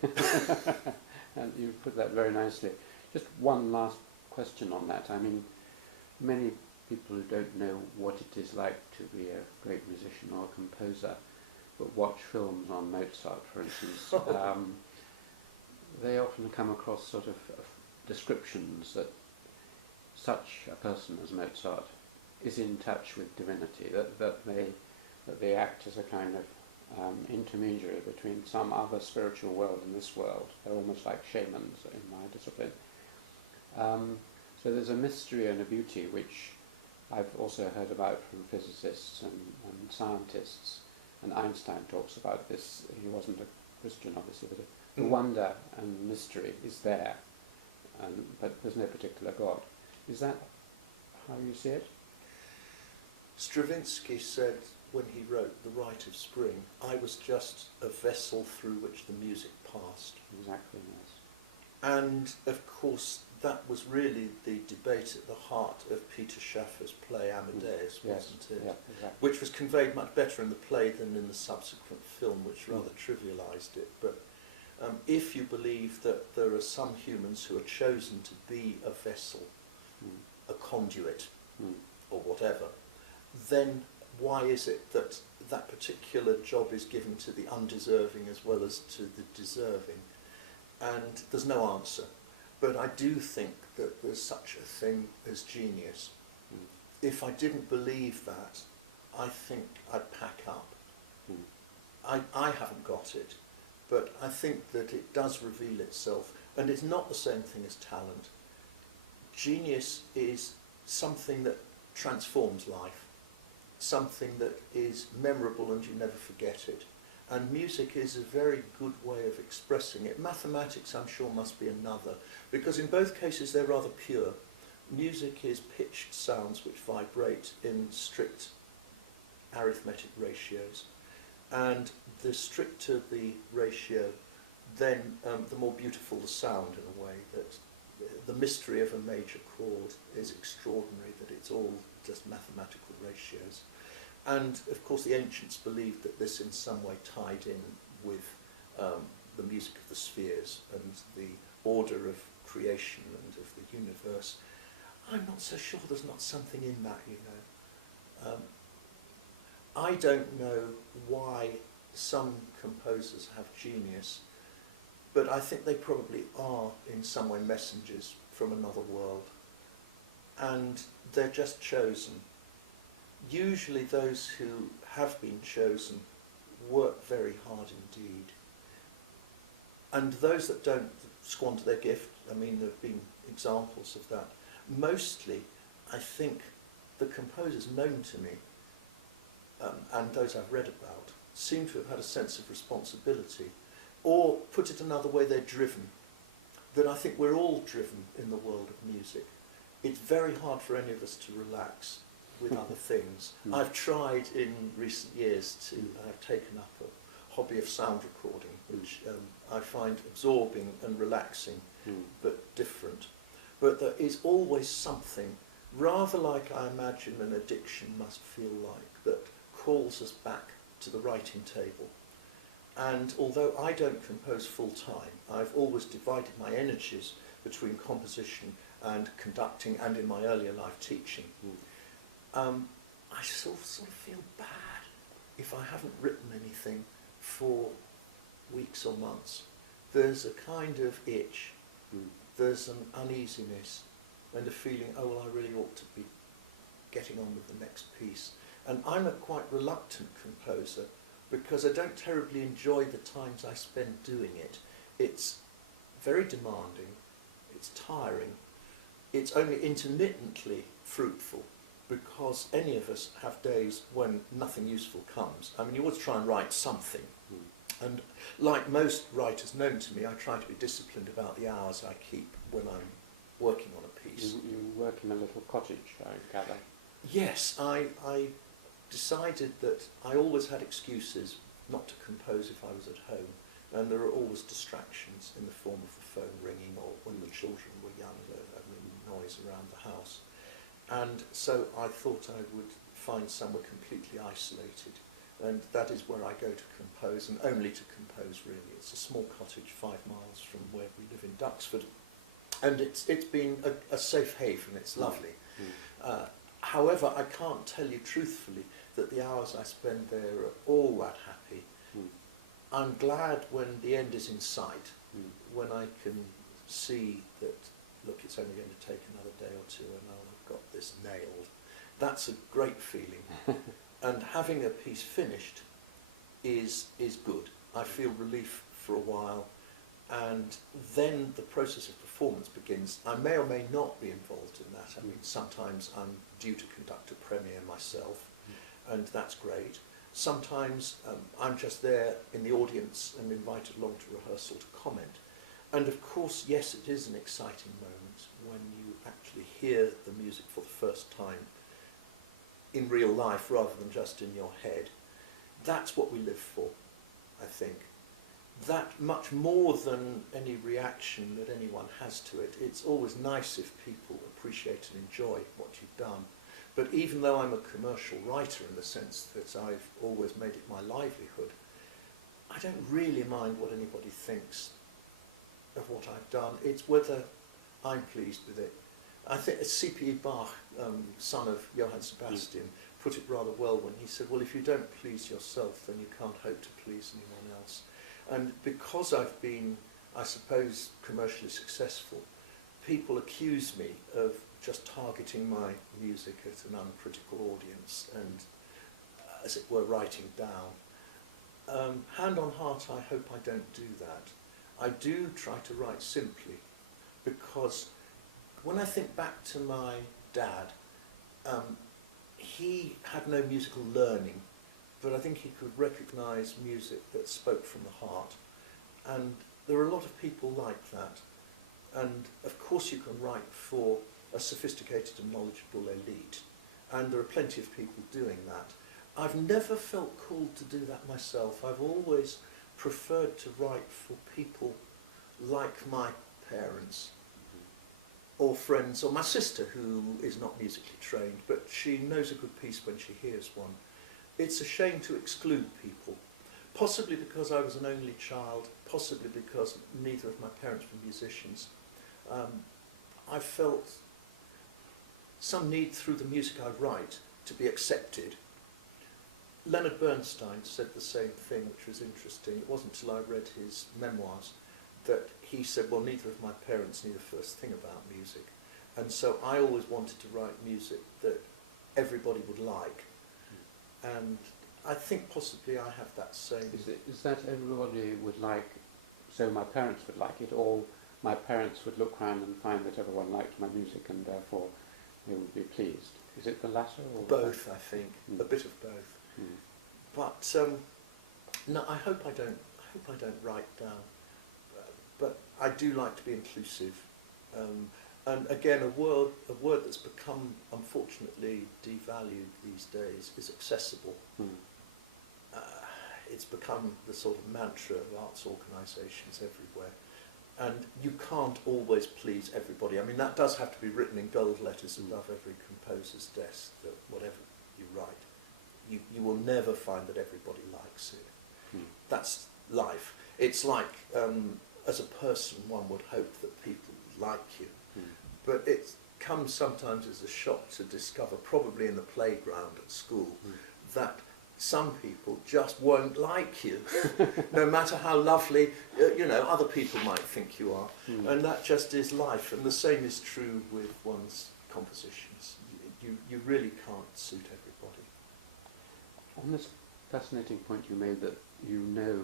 And you put that very nicely. Just one last question on that. I mean, many people who don't know what it is like to be a great musician or a composer, but watch films on Mozart, for instance, they often come across sort of descriptions that such a person as Mozart is in touch with divinity, that they act as a kind of intermediary between some other spiritual world and this world. They're almost like shamans in my discipline. So there's a mystery and a beauty which I've also heard about from physicists and scientists, and Einstein talks about this. He wasn't a Christian, obviously, but the wonder and mystery is there, but there's no particular God. Is that how you see it? Stravinsky said when he wrote The Rite of Spring, I was just a vessel through which the music passed. Exactly, yes. And of course that was really the debate at the heart of Peter Schaffer's play Amadeus, wasn't it? Yeah, exactly. Which was conveyed much better in the play than in the subsequent film, which rather trivialised it. But if you believe that there are some humans who are chosen to be a vessel, a conduit, or whatever, then why is it that that particular job is given to the undeserving as well as to the deserving? And there's no answer. But I do think that there's such a thing as genius. If I didn't believe that, I think I'd pack up. I haven't got it, but I think that it does reveal itself, and it's not the same thing as talent. Genius is something that transforms life, something that is memorable and you never forget it. And music is a very good way of expressing it. Mathematics, I'm sure, must be another, because in both cases they're rather pure. Music is pitched sounds which vibrate in strict arithmetic ratios, and the stricter the ratio, then the more beautiful the sound, in a way. That the mystery of a major chord is extraordinary, that it's all just mathematical ratios. And of course the ancients believed that this in some way tied in with the music of the spheres and the order of creation and of the universe. I'm not so sure there's not something in that, you know. I don't know why some composers have genius, but I think they probably are in some way messengers from another world, and they're just chosen. Usually those who have been chosen work very hard indeed. And those that don't squander their gift, I mean, there have been examples of that. Mostly, I think the composers known to me, and those I've read about, seem to have had a sense of responsibility. Or, put it another way, they're driven. That I think we're all driven in the world of music. It's very hard for any of us to relax with other things. I've tried in recent years to, I've taken up a hobby of sound recording, which I find absorbing and relaxing, but different. But there is always something, rather like I imagine an addiction must feel like, that calls us back to the writing table. And although I don't compose full time, I've always divided my energies between composition and conducting, and in my earlier life teaching. I sort of feel bad if I haven't written anything for weeks or months. There's a kind of itch, there's an uneasiness and a feeling, oh well, I really ought to be getting on with the next piece. And I'm a quite reluctant composer because I don't terribly enjoy the times I spend doing it. It's very demanding, it's tiring, it's only intermittently fruitful, because any of us have days when nothing useful comes. I mean, you always try and write something. And like most writers known to me, I try to be disciplined about the hours I keep when I'm working on a piece. You work in a little cottage, I gather. Yes, I decided that I always had excuses not to compose if I was at home. And there are always distractions in the form of the phone ringing, or when the children were younger, noise around the house. And so I thought I would find somewhere completely isolated, and that is where I go to compose, and only to compose really. It's a small cottage 5 miles from where we live in Duxford, and it's been a safe haven. It's lovely. However, I can't tell you truthfully that the hours I spend there are all that happy. I'm glad when the end is in sight, when I can see that, look, it's only going to take another day or two and I've got this nailed. That's a great feeling. And having a piece finished is good. I feel relief for a while, and then the process of performance begins. I may or may not be involved in that. I mean, sometimes I'm due to conduct a premiere myself, and that's great. Sometimes I'm just there in the audience and invited along to rehearsal to comment. And of course, yes, it is an exciting moment when you actually actually hear the music for the first time in real life rather than just in your head. That's what we live for, I think. That much more than any reaction that anyone has to it. It's always nice if people appreciate and enjoy what you've done. But even though I'm a commercial writer in the sense that I've always made it my livelihood, I don't really mind what anybody thinks of what I've done. It's whether I'm pleased with it. I think C.P. Bach, son of Johann Sebastian, put it rather well when he said, well, if you don't please yourself, then you can't hope to please anyone else. And because I've been, I suppose, commercially successful, people accuse me of just targeting my music at an uncritical audience and, as it were, writing down. Hand on heart, I hope I don't do that. I do try to write simply, because when I think back to my dad, he had no musical learning, but I think he could recognise music that spoke from the heart. And there are a lot of people like that. And of course you can write for a sophisticated and knowledgeable elite. And there are plenty of people doing that. I've never felt called to do that myself. I've always preferred to write for people like my parents, or friends, or my sister, who is not musically trained, but she knows a good piece when she hears one. It's a shame to exclude people, possibly because I was an only child, possibly because neither of my parents were musicians. I felt some need through the music I write to be accepted. Leonard Bernstein said the same thing, which was interesting. It wasn't until I read his memoirs that he said, well, neither of my parents knew the first thing about music. And so I always wanted to write music that everybody would like. And I think possibly I have that same... Is that everybody would like, so my parents would like it, or my parents would look round and find that everyone liked my music and therefore they would be pleased? Is it the latter? Or both, I think. A bit of both. But no, I hope I don't write down. But I do like to be inclusive. And again, a word that's become, unfortunately, devalued these days is accessible. It's become the sort of mantra of arts organisations everywhere. And you can't always please everybody. I mean, that does have to be written in gold letters above every composer's desk, that whatever you write, you will never find that everybody likes it. That's life. It's like, as a person, one would hope that people like you. But it comes sometimes as a shock to discover, probably in the playground at school, that some people just won't like you, no matter how lovely, other people might think you are. And that just is life. And the same is true with one's compositions. You really can't suit everybody. On this fascinating point you made that you know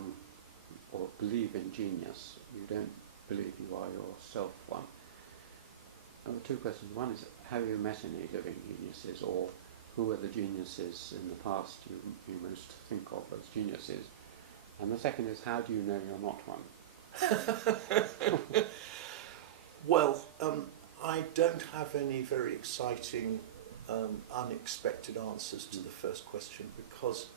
or believe in genius, you don't believe you are yourself one. Two questions. One is, have you met any living geniuses, or who are the geniuses in the past you most think of as geniuses? And the second is, how do you know you're not one? Well, I don't have any very exciting, unexpected answers to the first question, because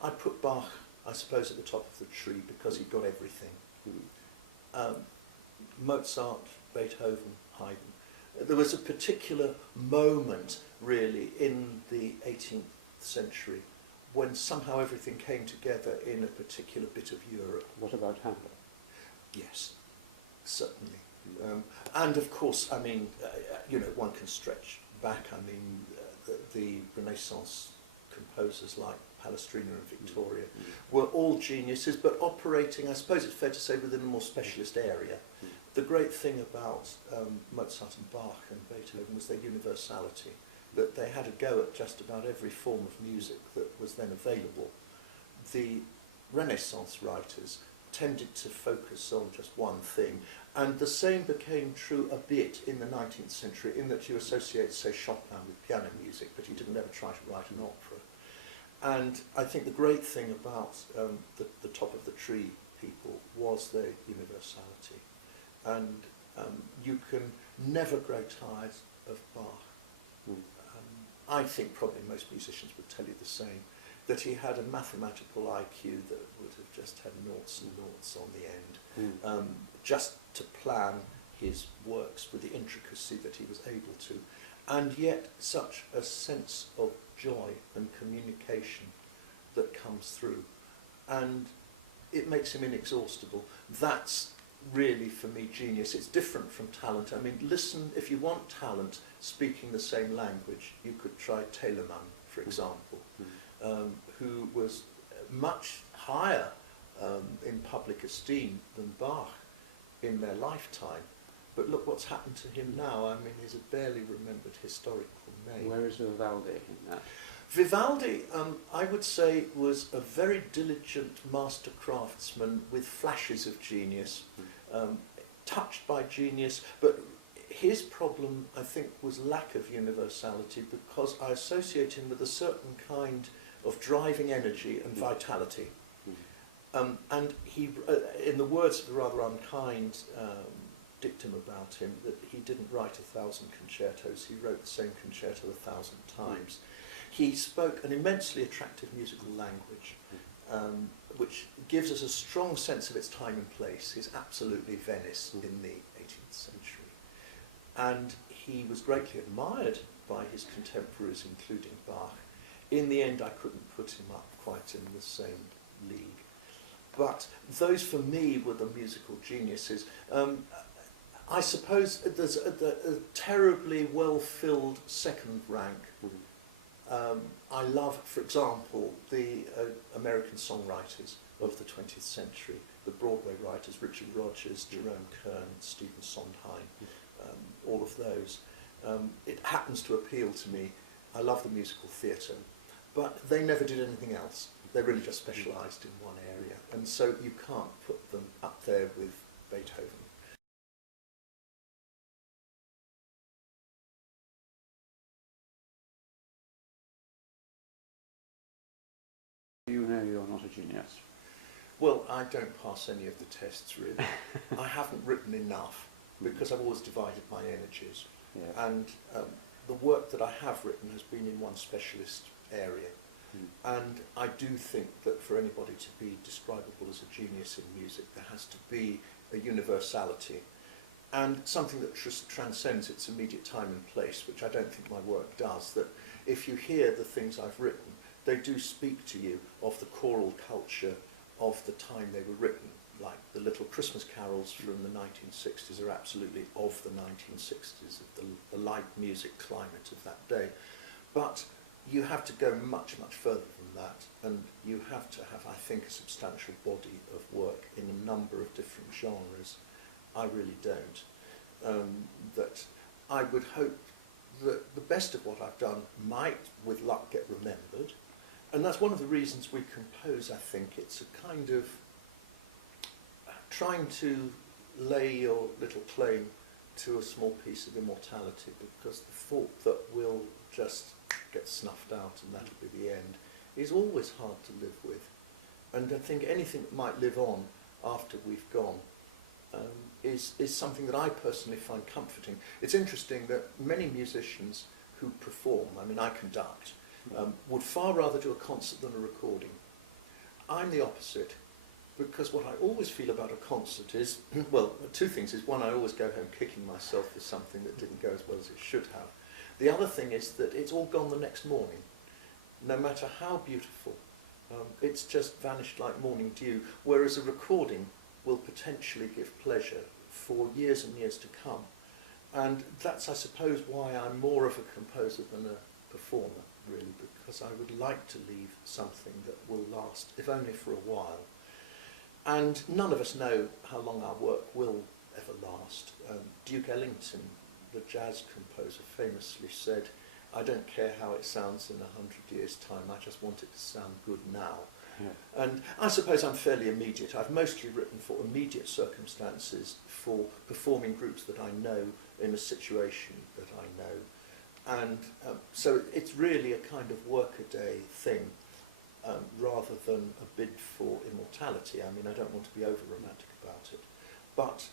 I put Bach, I suppose, at the top of the tree because he got everything. Mozart, Beethoven, Haydn. There was a particular moment, really, in the 18th century when somehow everything came together in a particular bit of Europe. What about Handel? Yes, certainly. And of course, I mean, one can stretch back. I mean, the Renaissance composers like Palestrina and Victoria were all geniuses, but operating, I suppose it's fair to say, within a more specialist area. The great thing about Mozart and Bach and Beethoven was their universality, that they had a go at just about every form of music that was then available. The Renaissance writers tended to focus on just one thing, and the same became true a bit in the 19th century, in that you associate, say, Chopin with piano music, but he didn't ever try to write an opera. And I think the great thing about the top of the tree people was their universality. And you can never grow tired of Bach. Mm. I think probably most musicians would tell you the same, that he had a mathematical IQ that would have just had noughts and noughts on the end, just to plan his works with the intricacy that he was able to, and yet such a sense of joy and communication that comes through, and it makes him inexhaustible. That's really, for me, genius. It's different from talent. I mean, listen, if you want talent speaking the same language, you could try Telemann, for example, who was much higher in public esteem than Bach in their lifetime. But look what's happened to him now. I mean, he's a barely remembered historical name. Where is Vivaldi in that? Vivaldi, I would say, was a very diligent master craftsman with flashes of genius, touched by genius, but his problem, I think, was lack of universality, because I associate him with a certain kind of driving energy and vitality. And he, in the words of the rather unkind dictum about him, that he didn't write 1,000 concertos, he wrote the same concerto 1,000 times. He spoke an immensely attractive musical language, which gives us a strong sense of its time and place. He's absolutely Venice in the 18th century. And he was greatly admired by his contemporaries, including Bach. In the end, I couldn't put him up quite in the same league. But those, for me, were the musical geniuses. I suppose there's a terribly well-filled second rank. I love, for example, the American songwriters of the 20th century, the Broadway writers, Richard Rodgers, Jerome Kern, Stephen Sondheim, all of those. It happens to appeal to me. I love the musical theatre, but they never did anything else. They really just specialised in one area, and so you can't put them up there with Beethoven. You know you're not a genius. Well, I don't pass any of the tests, really. I haven't written enough, because I've always divided my energies. Yeah. And the work that I have written has been in one specialist area. And I do think that for anybody to be describable as a genius in music, there has to be a universality and something that transcends its immediate time and place, which I don't think my work does. That if you hear the things I've written, they do speak to you of the choral culture of the time they were written. Like the little Christmas carols from the 1960s are absolutely of the 1960s, of the light music climate of that day. But you have to go much, much further than that, and you have to have, I think, a substantial body of work in a number of different genres. I really don't. That I would hope that the best of what I've done might, with luck, get remembered. And that's one of the reasons we compose, I think. It's a kind of trying to lay your little claim to a small piece of immortality, because the thought that we'll just get snuffed out and that'll be the end is always hard to live with. And I think anything that might live on after we've gone is something that I personally find comforting. It's interesting that many musicians who perform, I mean I conduct, would far rather do a concert than a recording. I'm the opposite, because what I always feel about a concert is, well, two things is, one, I always go home kicking myself for something that didn't go as well as it should have. The other thing is that it's all gone the next morning, no matter how beautiful. It's just vanished like morning dew, whereas a recording will potentially give pleasure for years and years to come. And that's, I suppose, why I'm more of a composer than a performer, really, because I would like to leave something that will last, if only for a while. And none of us know how long our work will ever last. Duke Ellington, the jazz composer, famously said, "I don't care how it sounds in 100 years' time, I just want it to sound good now." Yeah. And I suppose I'm fairly immediate. I've mostly written for immediate circumstances, for performing groups that I know in a situation that I know. And so it's really a kind of workaday thing, rather than a bid for immortality. I mean, I don't want to be over-romantic about it. But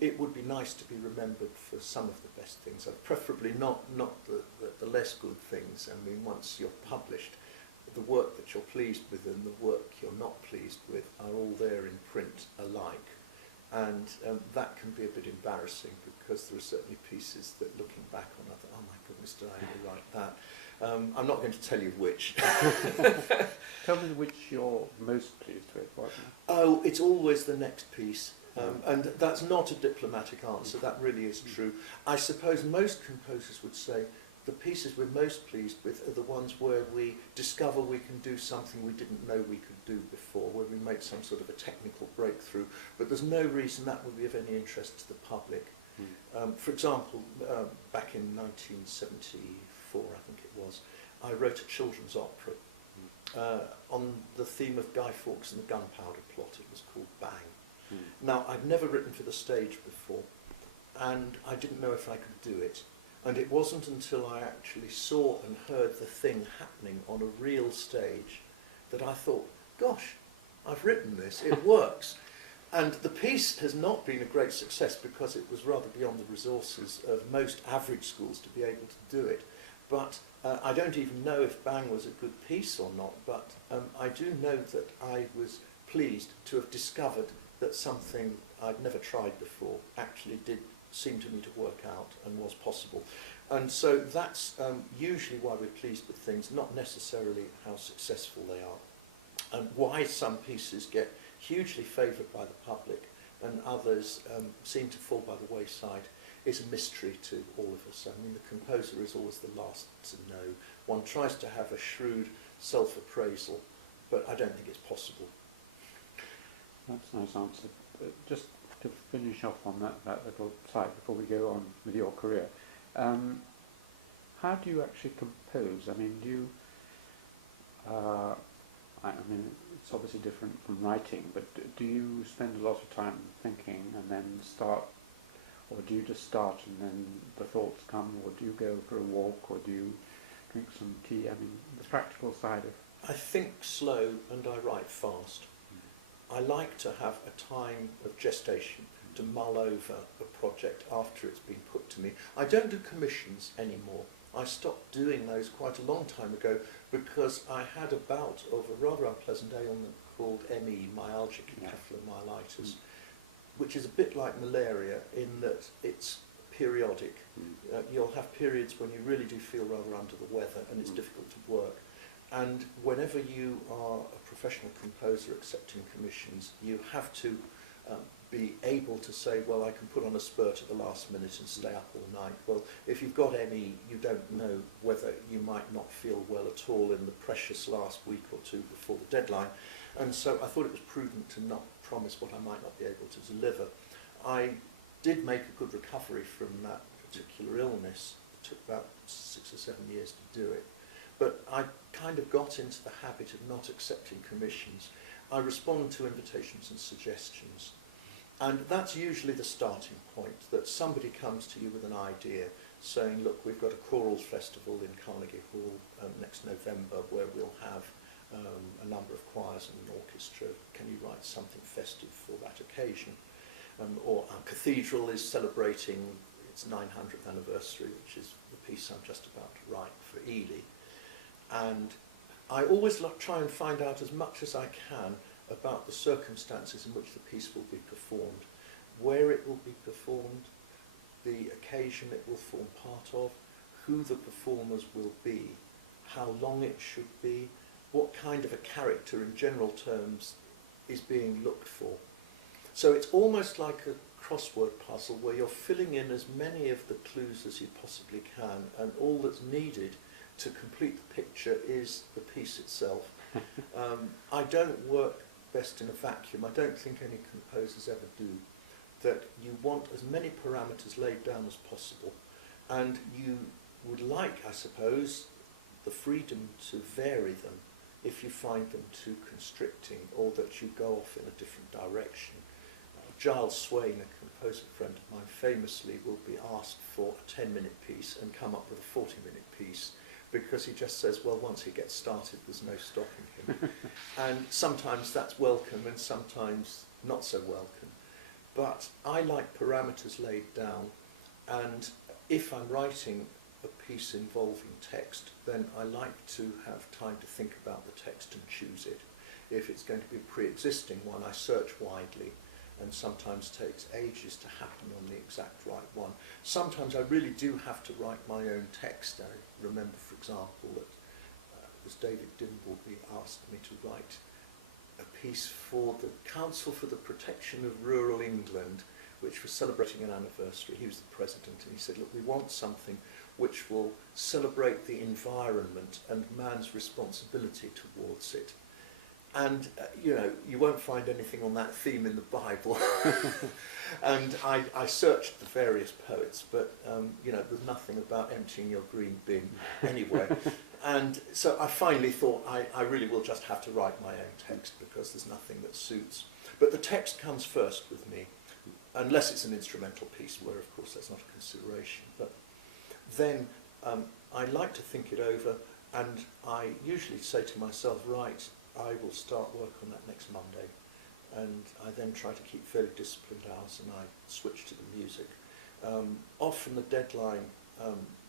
it would be nice to be remembered for some of the best things, preferably not the less good things. I mean, once you're published, the work that you're pleased with and the work you're not pleased with are all there in print alike. And that can be a bit embarrassing, because there are certainly pieces that, looking back on, I thought, oh my goodness, did I ever write that? I'm not going to tell you which. Tell me which you're most pleased with. What? Oh, it's always the next piece. And that's not a diplomatic answer, that really is true. I suppose most composers would say the pieces we're most pleased with are the ones where we discover we can do something we didn't know we could do before, where we make some sort of a technical breakthrough, but there's no reason that would be of any interest to the public. For example, back in 1974, I think it was, I wrote a children's opera on the theme of Guy Fawkes and the Gunpowder Plot. It was called Bang. Now, I'd never written for the stage before, and I didn't know if I could do it. And it wasn't until I actually saw and heard the thing happening on a real stage that I thought, gosh, I've written this, it works. And the piece has not been a great success because it was rather beyond the resources of most average schools to be able to do it. But I don't even know if Bang was a good piece or not, but I do know that I was pleased to have discovered that something I'd never tried before actually did seem to me to work out and was possible. And so that's usually why we're pleased with things, not necessarily how successful they are. And why some pieces get hugely favoured by the public and others seem to fall by the wayside is a mystery to all of us. I mean, the composer is always the last to know. One tries to have a shrewd self-appraisal, but I don't think it's possible. That's a nice answer. Just to finish off on that little side before we go on with your career, how do you actually compose? I mean, do you, I mean, it's obviously different from writing, but do you spend a lot of time thinking and then start, or do you just start and then the thoughts come, or do you go for a walk, or do you drink some tea? I mean, the practical side of... I think slow and I write fast. I like to have a time of gestation to mull over a project after it's been put to me. I don't do commissions anymore. I stopped doing those quite a long time ago because I had a bout of a rather unpleasant ailment called ME, myalgic encephalomyelitis, which is a bit like malaria in that it's periodic. You'll have periods when you really do feel rather under the weather and it's difficult to work. And whenever you are a professional composer accepting commissions, you have to be able to say, well, I can put on a spurt at the last minute and stay up all night. Well, if you've got ME, you don't know whether you might not feel well at all in the precious last week or two before the deadline. And so I thought it was prudent to not promise what I might not be able to deliver. I did make a good recovery from that particular illness. It took about 6 or 7 years to do it. But I kind of got into the habit of not accepting commissions. I respond to invitations and suggestions. And that's usually the starting point, that somebody comes to you with an idea saying, look, we've got a choral festival in Carnegie Hall next November where we'll have a number of choirs and an orchestra. Can you write something festive for that occasion? Or our cathedral is celebrating its 900th anniversary, which is the piece I'm just about to write for Ely. And I always try and find out as much as I can about the circumstances in which the piece will be performed, where it will be performed, the occasion it will form part of, who the performers will be, how long it should be, what kind of a character in general terms is being looked for. So it's almost like a crossword puzzle where you're filling in as many of the clues as you possibly can, and all that's needed to complete the picture is the piece itself. I don't work best in a vacuum. I don't think any composers ever do. That you want as many parameters laid down as possible, and you would like, I suppose, the freedom to vary them if you find them too constricting or that you go off in a different direction. Giles Swain, a composer friend of mine, famously will be asked for a 10-minute piece and come up with a 40-minute piece, because he just says, well, once he gets started, there's no stopping him. And sometimes that's welcome and sometimes not so welcome. but I like parameters laid down, and if I'm writing a piece involving text, then I like to have time to think about the text and choose it. If it's going to be a pre-existing one, I search widely, and sometimes takes ages to happen on the exact right one. Sometimes I really do have to write my own text. I remember, for example, that it was David Dimbleby asked me to write a piece for the Council for the Protection of Rural England, which was celebrating an anniversary. He was the president, and he said, look, we want something which will celebrate the environment and man's responsibility towards it. And, you know, you won't find anything on that theme in the Bible. And I searched the various poets, but, you know, there's nothing about emptying your green bin anyway. And so I finally thought I really will just have to write my own text, because there's nothing that suits. But the text comes first with me, unless it's an instrumental piece, where, of course, that's not a consideration. But then I like to think it over, and I usually say to myself, right, I will start work on that next Monday, and I then try to keep fairly disciplined hours, and I switch to the music. Often the deadline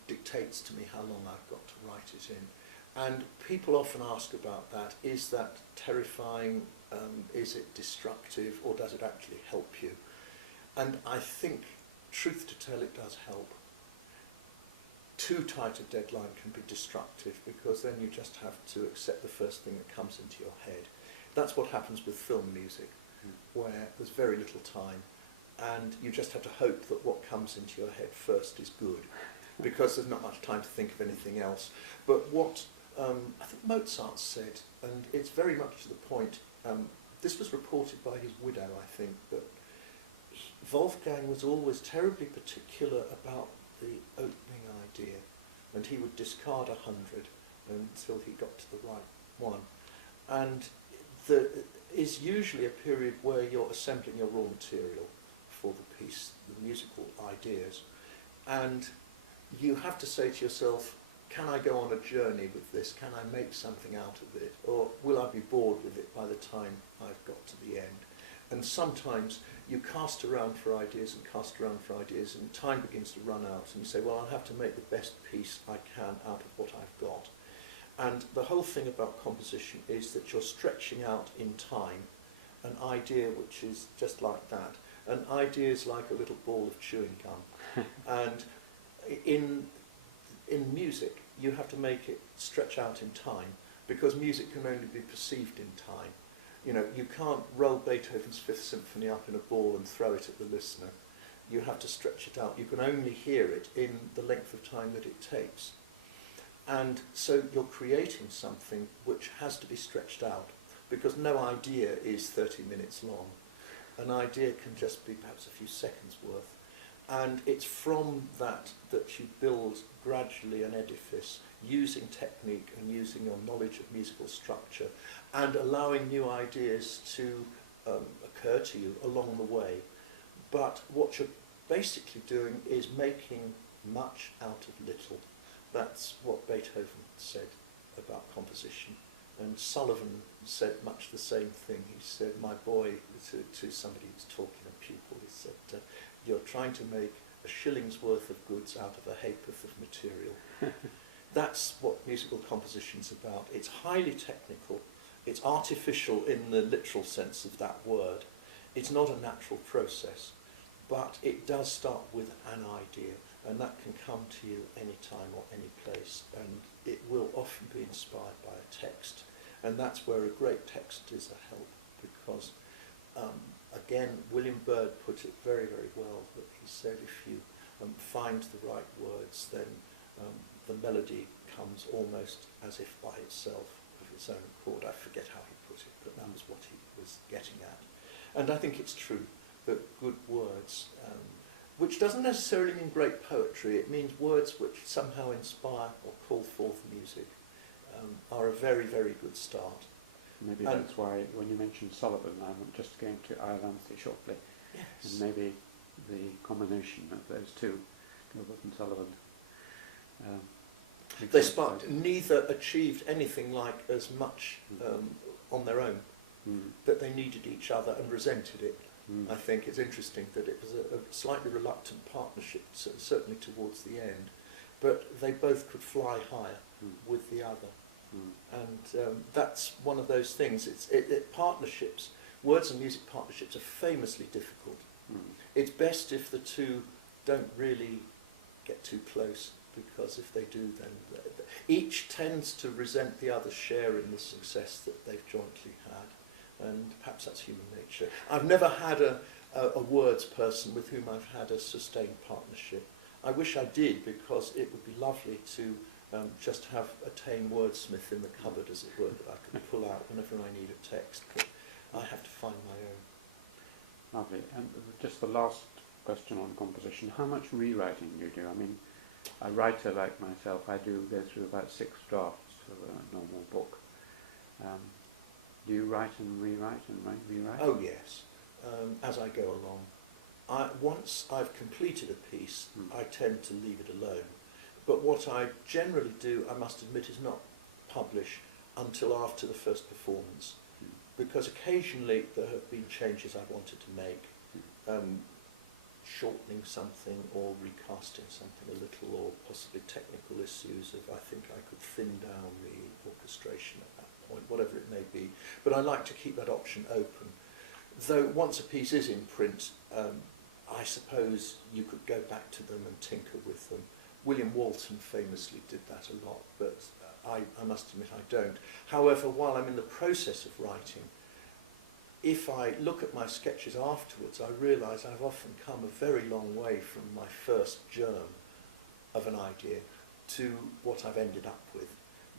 dictates to me how long I've got to write it in, and people often ask about that. Is that terrifying? Is it destructive, or does it actually help you? And I think, truth to tell, it does help. Too tight a deadline can be destructive, because then you just have to accept the first thing that comes into your head. That's what happens with film music, where there's very little time, and you just have to hope that what comes into your head first is good, because there's not much time to think of anything else. But what I think Mozart said, and it's very much to the point, this was reported by his widow, I think, but Wolfgang was always terribly particular about the opening idea, and he would discard 100 until he got to the right one. And there is usually a period where you're assembling your raw material for the piece, the musical ideas, and you have to say to yourself, can I go on a journey with this? Can I make something out of it? Or will I be bored with it by the time I've got to the end? And sometimes you cast around for ideas and cast around for ideas, and time begins to run out, and you say, well, I'll have to make the best piece I can out of what I've got. And the whole thing about composition is that you're stretching out in time an idea which is just like that. An idea is like a little ball of chewing gum. And in music, you have to make it stretch out in time, because music can only be perceived in time. You know, you can't roll Beethoven's Fifth Symphony up in a ball and throw it at the listener. You have to stretch it out. You can only hear it in the length of time that it takes. And so you're creating something which has to be stretched out, because no idea is 30 minutes long. An idea can just be perhaps a few seconds worth. And it's from that that you build gradually an edifice, using technique and using your knowledge of musical structure, and allowing new ideas to occur to you along the way. But what you're basically doing is making much out of little. That's what Beethoven said about composition. And Sullivan said much the same thing. He said, my boy, to somebody who's talking, a pupil, he said, you're trying to make a shilling's worth of goods out of a ha'porth of material. That's what musical composition's about. It's highly technical. It's artificial in the literal sense of that word. It's not a natural process, but it does start with an idea, and that can come to you any time or any place, and it will often be inspired by a text. And that's where a great text is a help, because again, William Byrd put it very, very well, that he said if you find the right words, then the melody comes almost as if by itself, of its own accord. I forget how he put it, but that was what he was getting at. And I think it's true that good words, which doesn't necessarily mean great poetry, it means words which somehow inspire or call forth music, are a very, very good start. Maybe that's why when you mentioned Sullivan, I'm just going to Iolanthe shortly. Yes. And maybe the combination of those two, Gilbert and Sullivan. They sparked, neither achieved anything like as much on their own, but they needed each other and resented it. I think it's interesting that it was a slightly reluctant partnership, certainly towards the end, but they both could fly higher with the other. And that's one of those things. Partnerships, words and music partnerships, are famously difficult. It's best if the two don't really get too close, because if they do, then each tends to resent the other's share in the success that they've jointly had, and perhaps that's human nature. I've never had a words person with whom I've had a sustained partnership. I wish I did, because it would be lovely to just have a tame wordsmith in the cupboard, as it were, that I can pull out whenever I need a text, but I have to find my own. Lovely. And just the last question on composition, how much rewriting do you do? I mean, a writer like myself, I do go through about 6 drafts of a normal book. Do you write and rewrite and rewrite? Oh yes, as I go along. Once I've completed a piece, I tend to leave it alone. But what I generally do, I must admit, is not publish until after the first performance, because occasionally there have been changes I wanted to make, shortening something or recasting something a little, or possibly technical issues if I think I could thin down the orchestration at that point, whatever it may be. But I like to keep that option open. Though once a piece is in print, I suppose you could go back to them and tinker with them. William Walton famously did that a lot, but I must admit I don't. However, while I'm in the process of writing, if I look at my sketches afterwards, I realise I've often come a very long way from my first germ of an idea to what I've ended up with.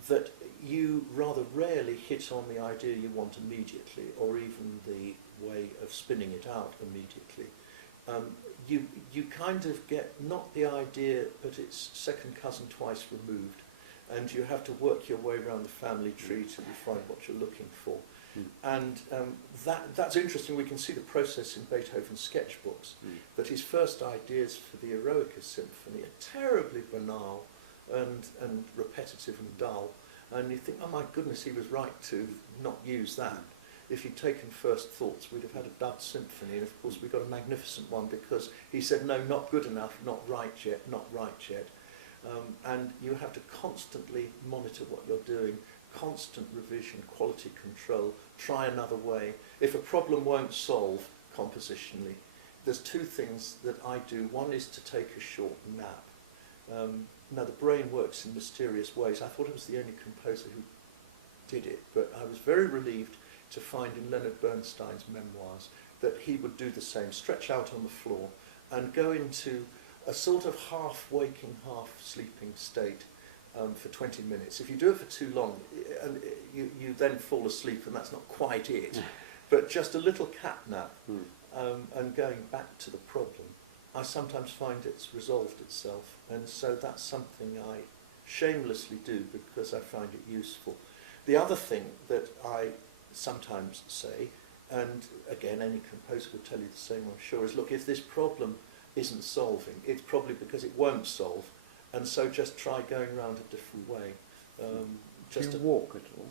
That you rather rarely hit on the idea you want immediately, or even the way of spinning it out immediately. You kind of get not the idea, but it's second cousin twice removed, and you have to work your way around the family tree till you find what you're looking for. And that's interesting. We can see the process in Beethoven's sketchbooks, that his first ideas for the Eroica Symphony are terribly banal and repetitive and dull, and you think, oh my goodness, he was right to not use that. If he'd taken first thoughts, we'd have had a dud symphony, and of course we got a magnificent one because he said, no, not good enough, not right yet, not right yet. And you have to constantly monitor what you're doing, constant revision, quality control, try another way. If a problem won't solve compositionally, there's 2 things that I do. One is to take a short nap. Now the brain works in mysterious ways. I thought I was the only composer who did it, but I was very relieved to find in Leonard Bernstein's memoirs that he would do the same, stretch out on the floor and go into a sort of half-waking, half-sleeping state for 20 minutes. If you do it for too long, you then fall asleep, and that's not quite it. But just a little cat nap and going back to the problem, I sometimes find it's resolved itself, and so that's something I shamelessly do because I find it useful. The other thing that I sometimes say, and again any composer would tell you the same, I'm sure, is look, if this problem isn't solving, it's probably because it won't solve, and so just try going around a different way. Do you walk at all?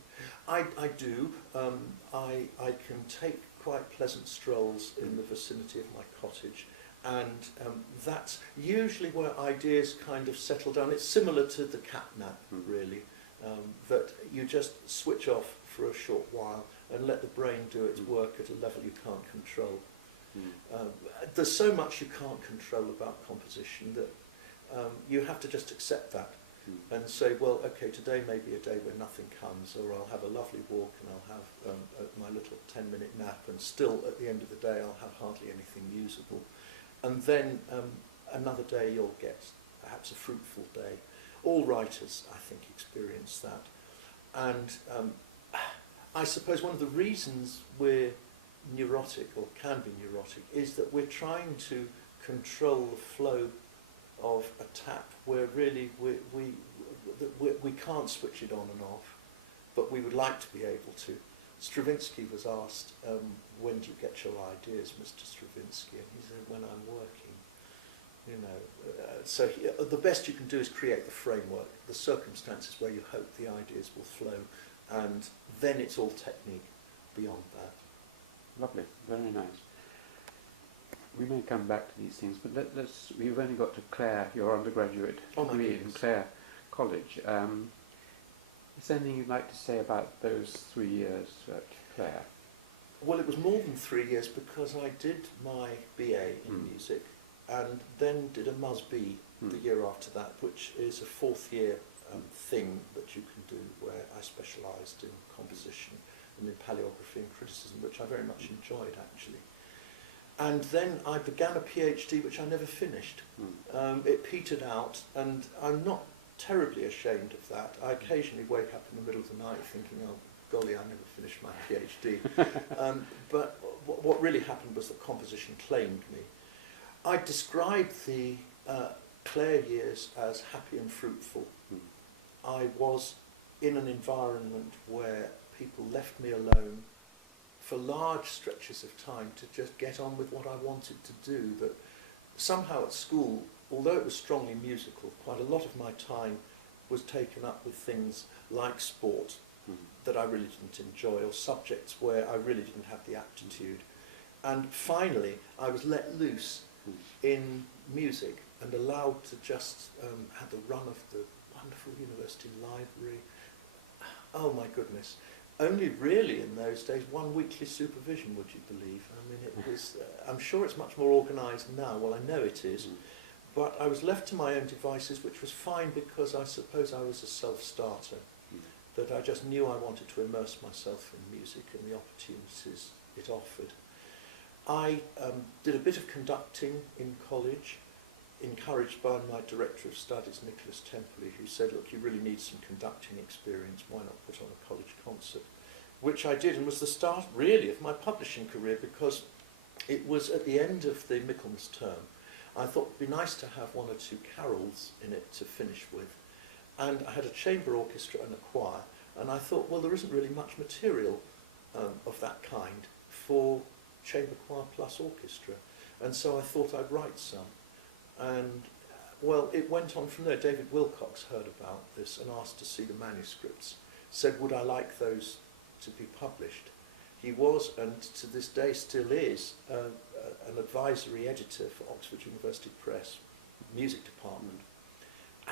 I do. I can take quite pleasant strolls in the vicinity of my cottage, and that's usually where ideas kind of settle down. It's similar to the cat nap, really, that you just switch off for a short while and let the brain do its work at a level you can't control. There's so much you can't control about composition that you have to just accept that and say, well, okay, today may be a day where nothing comes, or I'll have a lovely walk and I'll have my little 10-minute nap, and still at the end of the day I'll have hardly anything usable. And then another day you'll get perhaps a fruitful day. All writers, I think, experience that. And I suppose one of the reasons we're neurotic, or can be neurotic, is that we're trying to control the flow of a tap where really we can't switch it on and off, but we would like to be able to. Stravinsky was asked, when do you get your ideas, Mr. Stravinsky? And he said, when I'm working. You know, so the best you can do is create the framework, the circumstances where you hope the ideas will flow, and then it's all technique beyond that. Lovely, very nice. we may come back to these things, but we've only got to Clare, your undergraduate degree in Clare College. Is there anything you'd like to say about those 3 years at Clare? Well, it was more than 3 years because I did my BA in music and then did a Mus.B the year after that, which is a fourth year thing that you can do, where I specialised in composition and in paleography and criticism, which I very much enjoyed actually. And then I began a PhD which I never finished. It petered out, and I'm not terribly ashamed of that. I occasionally wake up in the middle of the night thinking, oh golly, I never finished my PhD. But what really happened was that composition claimed me. I described the Clare years as happy and fruitful. I was in an environment where people left me alone for large stretches of time to just get on with what I wanted to do. That somehow at school, although it was strongly musical, quite a lot of my time was taken up with things like sport that I really didn't enjoy, or subjects where I really didn't have the aptitude. And finally, I was let loose in music and allowed to just have the run of the wonderful university library. Oh my goodness. Only really in those days 1 weekly supervision, would you believe? I mean, it was, I'm sure it's much more organised now, well I know it is, but I was left to my own devices, which was fine because I suppose I was a self-starter, that I just knew I wanted to immerse myself in music and the opportunities it offered. I did a bit of conducting in college, encouraged by my Director of Studies, Nicholas Templey, who said, look, you really need some conducting experience, why not put on a college concert? Which I did, and was the start, really, of my publishing career, because it was at the end of the Michaelmas term. I thought it would be nice to have 1 or 2 carols in it to finish with. And I had a chamber orchestra and a choir, and I thought, well, there isn't really much material of that kind for chamber choir plus orchestra. And so I thought I'd write some. And, well, it went on from there. David Wilcox heard about this and asked to see the manuscripts, said, would I like those to be published? He was, and to this day still is, an advisory editor for Oxford University Press, music department.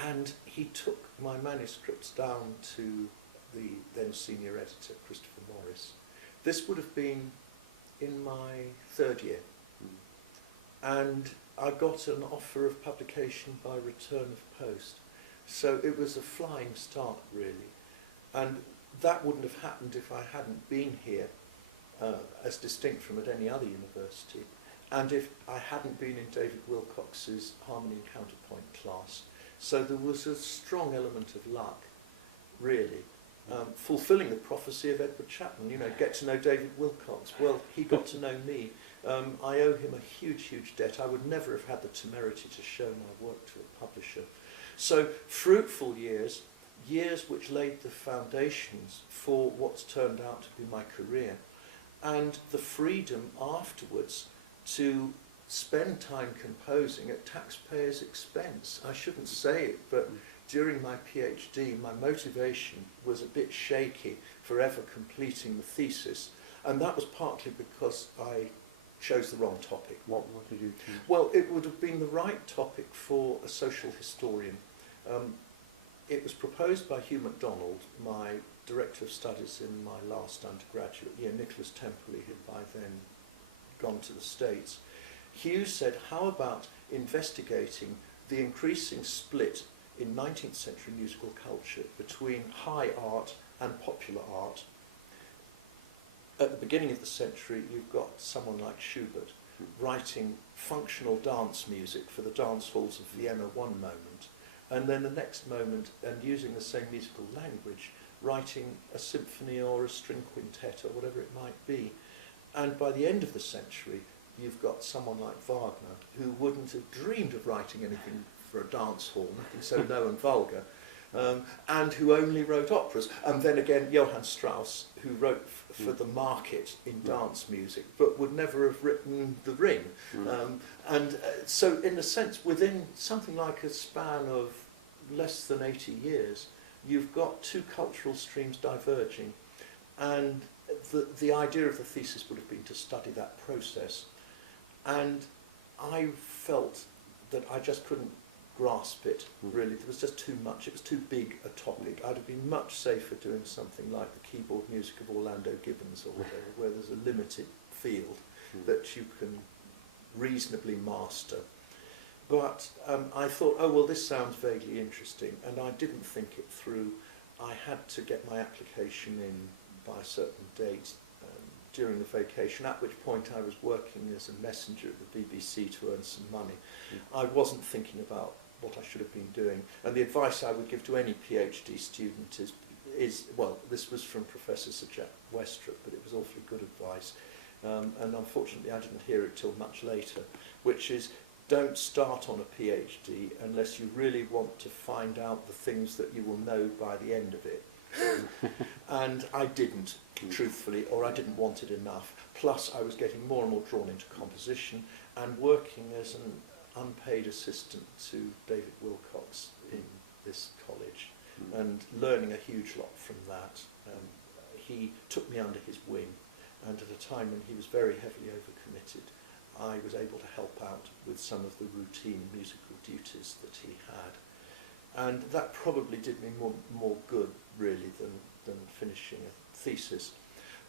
And he took my manuscripts down to the then senior editor, Christopher Morris. This would have been in my 3rd year. And I got an offer of publication by return of post. So it was a flying start, really. And that wouldn't have happened if I hadn't been here, as distinct from at any other university, and if I hadn't been in David Wilcox's Harmony and Counterpoint class. So there was a strong element of luck, really. Fulfilling the prophecy of Edward Chapman, you know, get to know David Wilcox. Well, he got to know me. I owe him a huge, huge debt. I would never have had the temerity to show my work to a publisher. So fruitful years, years which laid the foundations for what's turned out to be my career, and the freedom afterwards to spend time composing at taxpayers' expense. I shouldn't say it, but during my PhD, my motivation was a bit shaky for ever completing the thesis, and that was partly because I chose the wrong topic. What did you choose? Well, it would have been the right topic for a social historian. It was proposed by Hugh MacDonald, my Director of Studies in my last undergraduate year. Nicholas Templey had by then gone to the States. Hugh said, how about investigating the increasing split in 19th century musical culture between high art and popular art? At the beginning of the century, you've got someone like Schubert writing functional dance music for the dance halls of Vienna one moment, and then the next moment, and using the same musical language, writing a symphony or a string quintet or whatever it might be. And by the end of the century, you've got someone like Wagner, who wouldn't have dreamed of writing anything for a dance hall, nothing so low and vulgar, and who only wrote operas. And then again, Johann Strauss, who wrote for the market in dance music, but would never have written The Ring. So in a sense, within something like a span of less than 80 years, you've got two cultural streams diverging. And the idea of the thesis would have been to study that process. And I felt that I just couldn't grasp it, really. There was just too much. It was too big a topic. I'd have been much safer doing something like the keyboard music of Orlando Gibbons or whatever, where there's a limited field that you can reasonably master. But I thought, oh, well, this sounds vaguely interesting, and I didn't think it through. I had to get my application in by a certain date during the vacation, at which point I was working as a messenger at the BBC to earn some money. I wasn't thinking about what I should have been doing, and the advice I would give to any PhD student is well, this was from Professor Sir Jack Westrop, but it was awfully good advice, and unfortunately I didn't hear it till much later, which is, don't start on a PhD unless you really want to find out the things that you will know by the end of it. And I didn't, truthfully, or I didn't want it enough. Plus I was getting more and more drawn into composition and working as an unpaid assistant to David Wilcox in this college and learning a huge lot from that. He took me under his wing, and at a time when he was very heavily overcommitted, I was able to help out with some of the routine musical duties that he had. And that probably did me more good, really, than finishing a thesis.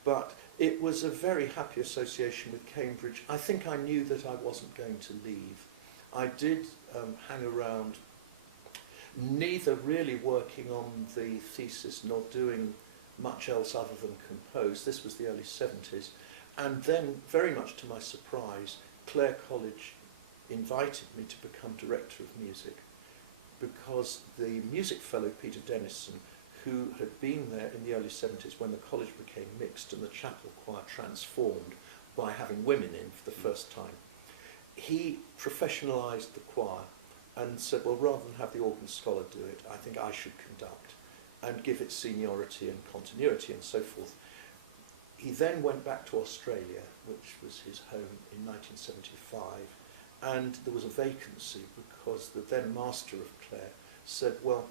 But it was a very happy association with Cambridge. I think I knew that I wasn't going to leave. I did hang around, neither really working on the thesis nor doing much else other than compose. This was the early 70s. And then, very much to my surprise, Clare College invited me to become director of music, because the music fellow Peter Dennison, who had been there in the early 70s when the college became mixed and the chapel choir transformed by having women in for the first time, he professionalised the choir and said, well, rather than have the organ scholar do it, I think I should conduct and give it seniority and continuity and so forth. He then went back to Australia, which was his home, in 1975, and there was a vacancy because the then master of Clare said, well,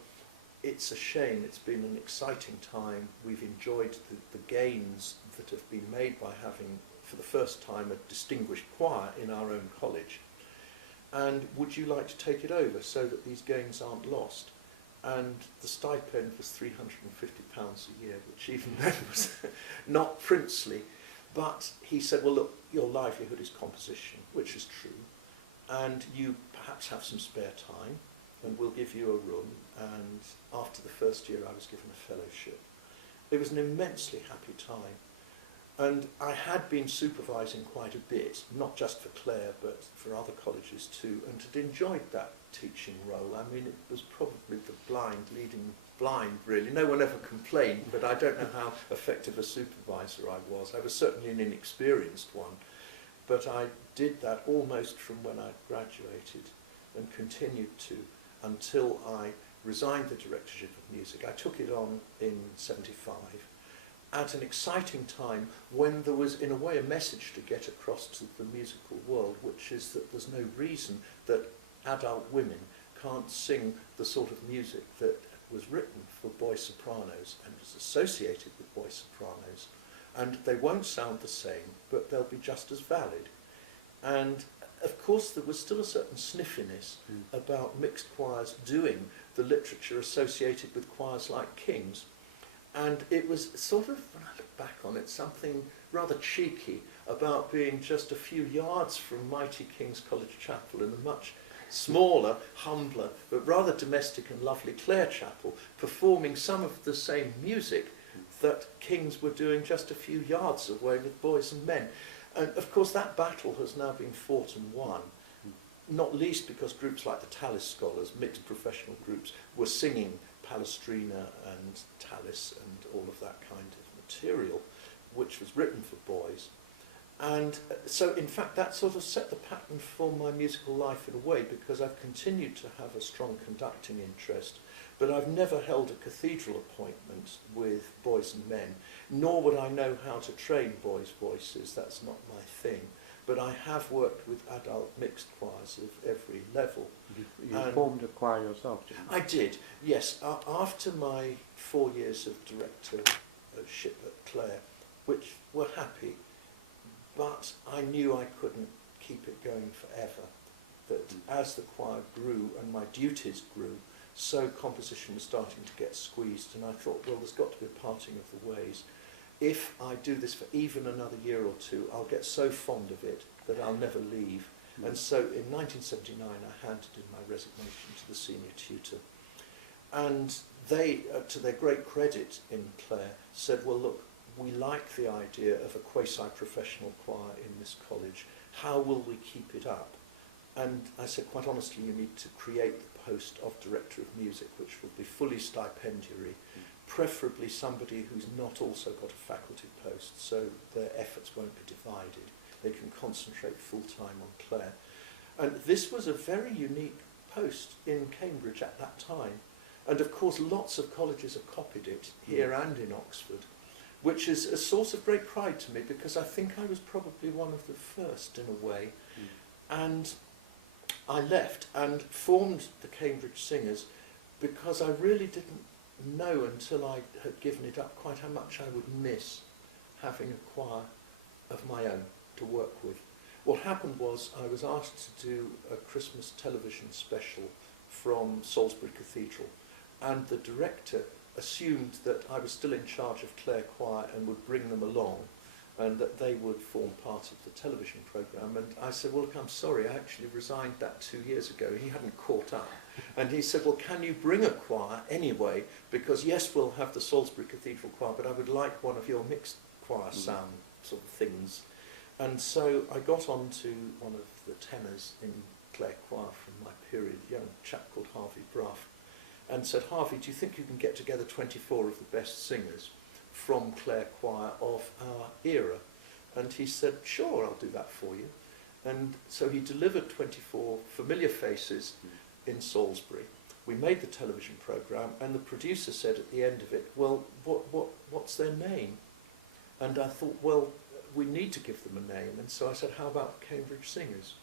it's a shame, it's been an exciting time, we've enjoyed the gains that have been made by having, for the first time, a distinguished choir in our own college, and would you like to take it over so that these gains aren't lost? And the stipend was £350 a year, which even then was not princely. But he said, well, look, your livelihood is composition, which is true, and you perhaps have some spare time, and we'll give you a room. And after the first year, I was given a fellowship. It was an immensely happy time. And I had been supervising quite a bit, not just for Clare, but for other colleges too, and had enjoyed that teaching role. I mean, it was probably the blind leading blind, really. No one ever complained, but I don't know how effective a supervisor I was. I was certainly an inexperienced one, but I did that almost from when I graduated and continued to until I resigned the directorship of music. I took it on in '75. At an exciting time when there was, in a way, a message to get across to the musical world, which is that there's no reason that adult women can't sing the sort of music that was written for boy sopranos and was associated with boy sopranos. And they won't sound the same, but they'll be just as valid. And of course there was still a certain sniffiness about mixed choirs doing the literature associated with choirs like King's. And it was sort of, when I look back on it, something rather cheeky about being just a few yards from mighty King's College Chapel in the much smaller, humbler, but rather domestic and lovely Clare Chapel, performing some of the same music that King's were doing just a few yards away with boys and men. And of course that battle has now been fought and won, not least because groups like the Tallis Scholars, mixed professional groups, were singing Palestrina and Tallis and all of that kind of material, which was written for boys. And so, in fact, that sort of set the pattern for my musical life in a way, because I've continued to have a strong conducting interest, but I've never held a cathedral appointment with boys and men, nor would I know how to train boys' voices. That's not my thing. But I have worked with adult mixed choirs of every level. You formed a choir yourself, didn't you? I did, yes. After my 4 years of directorship at Clare, which were happy, but I knew I couldn't keep it going forever. That as the choir grew and my duties grew, so composition was starting to get squeezed, and I thought, well, there's got to be a parting of the ways. If I do this for even another year or two, I'll get so fond of it that I'll never leave. And so in 1979, I handed in my resignation to the senior tutor. And they, to their great credit in Clare, said, well, look, we like the idea of a quasi-professional choir in this college. How will we keep it up? And I said, quite honestly, you need to create the post of Director of Music, which will be fully stipendiary, preferably somebody who's not also got a faculty post, so their efforts won't be divided. They can concentrate full-time on Clare. And this was a very unique post in Cambridge at that time. And of course, lots of colleges have copied it, here and in Oxford, which is a source of great pride to me, because I think I was probably one of the first in a way. And I left and formed the Cambridge Singers because I really didn't know until I had given it up quite how much I would miss having a choir of my own to work with. What happened was I was asked to do a Christmas television special from Salisbury Cathedral, and the director assumed that I was still in charge of Clare Choir and would bring them along, and that they would form part of the television programme. And I said, well, look, I'm sorry, I actually resigned that 2 years ago. He hadn't caught up. And he said, well, can you bring a choir anyway? Because yes, we'll have the Salisbury Cathedral Choir, but I would like one of your mixed choir sound sort of things. And so I got on to one of the tenors in Clare Choir from my period, a young chap called Harvey Bruff, and said, Harvey, do you think you can get together 24 of the best singers from Clare Choir of our era? And he said, sure, I'll do that for you. And so he delivered 24 familiar faces in Salisbury. We made the television programme, and the producer said at the end of it, well, what's their name? And I thought, well, we need to give them a name. And so I said, how about Cambridge Singers?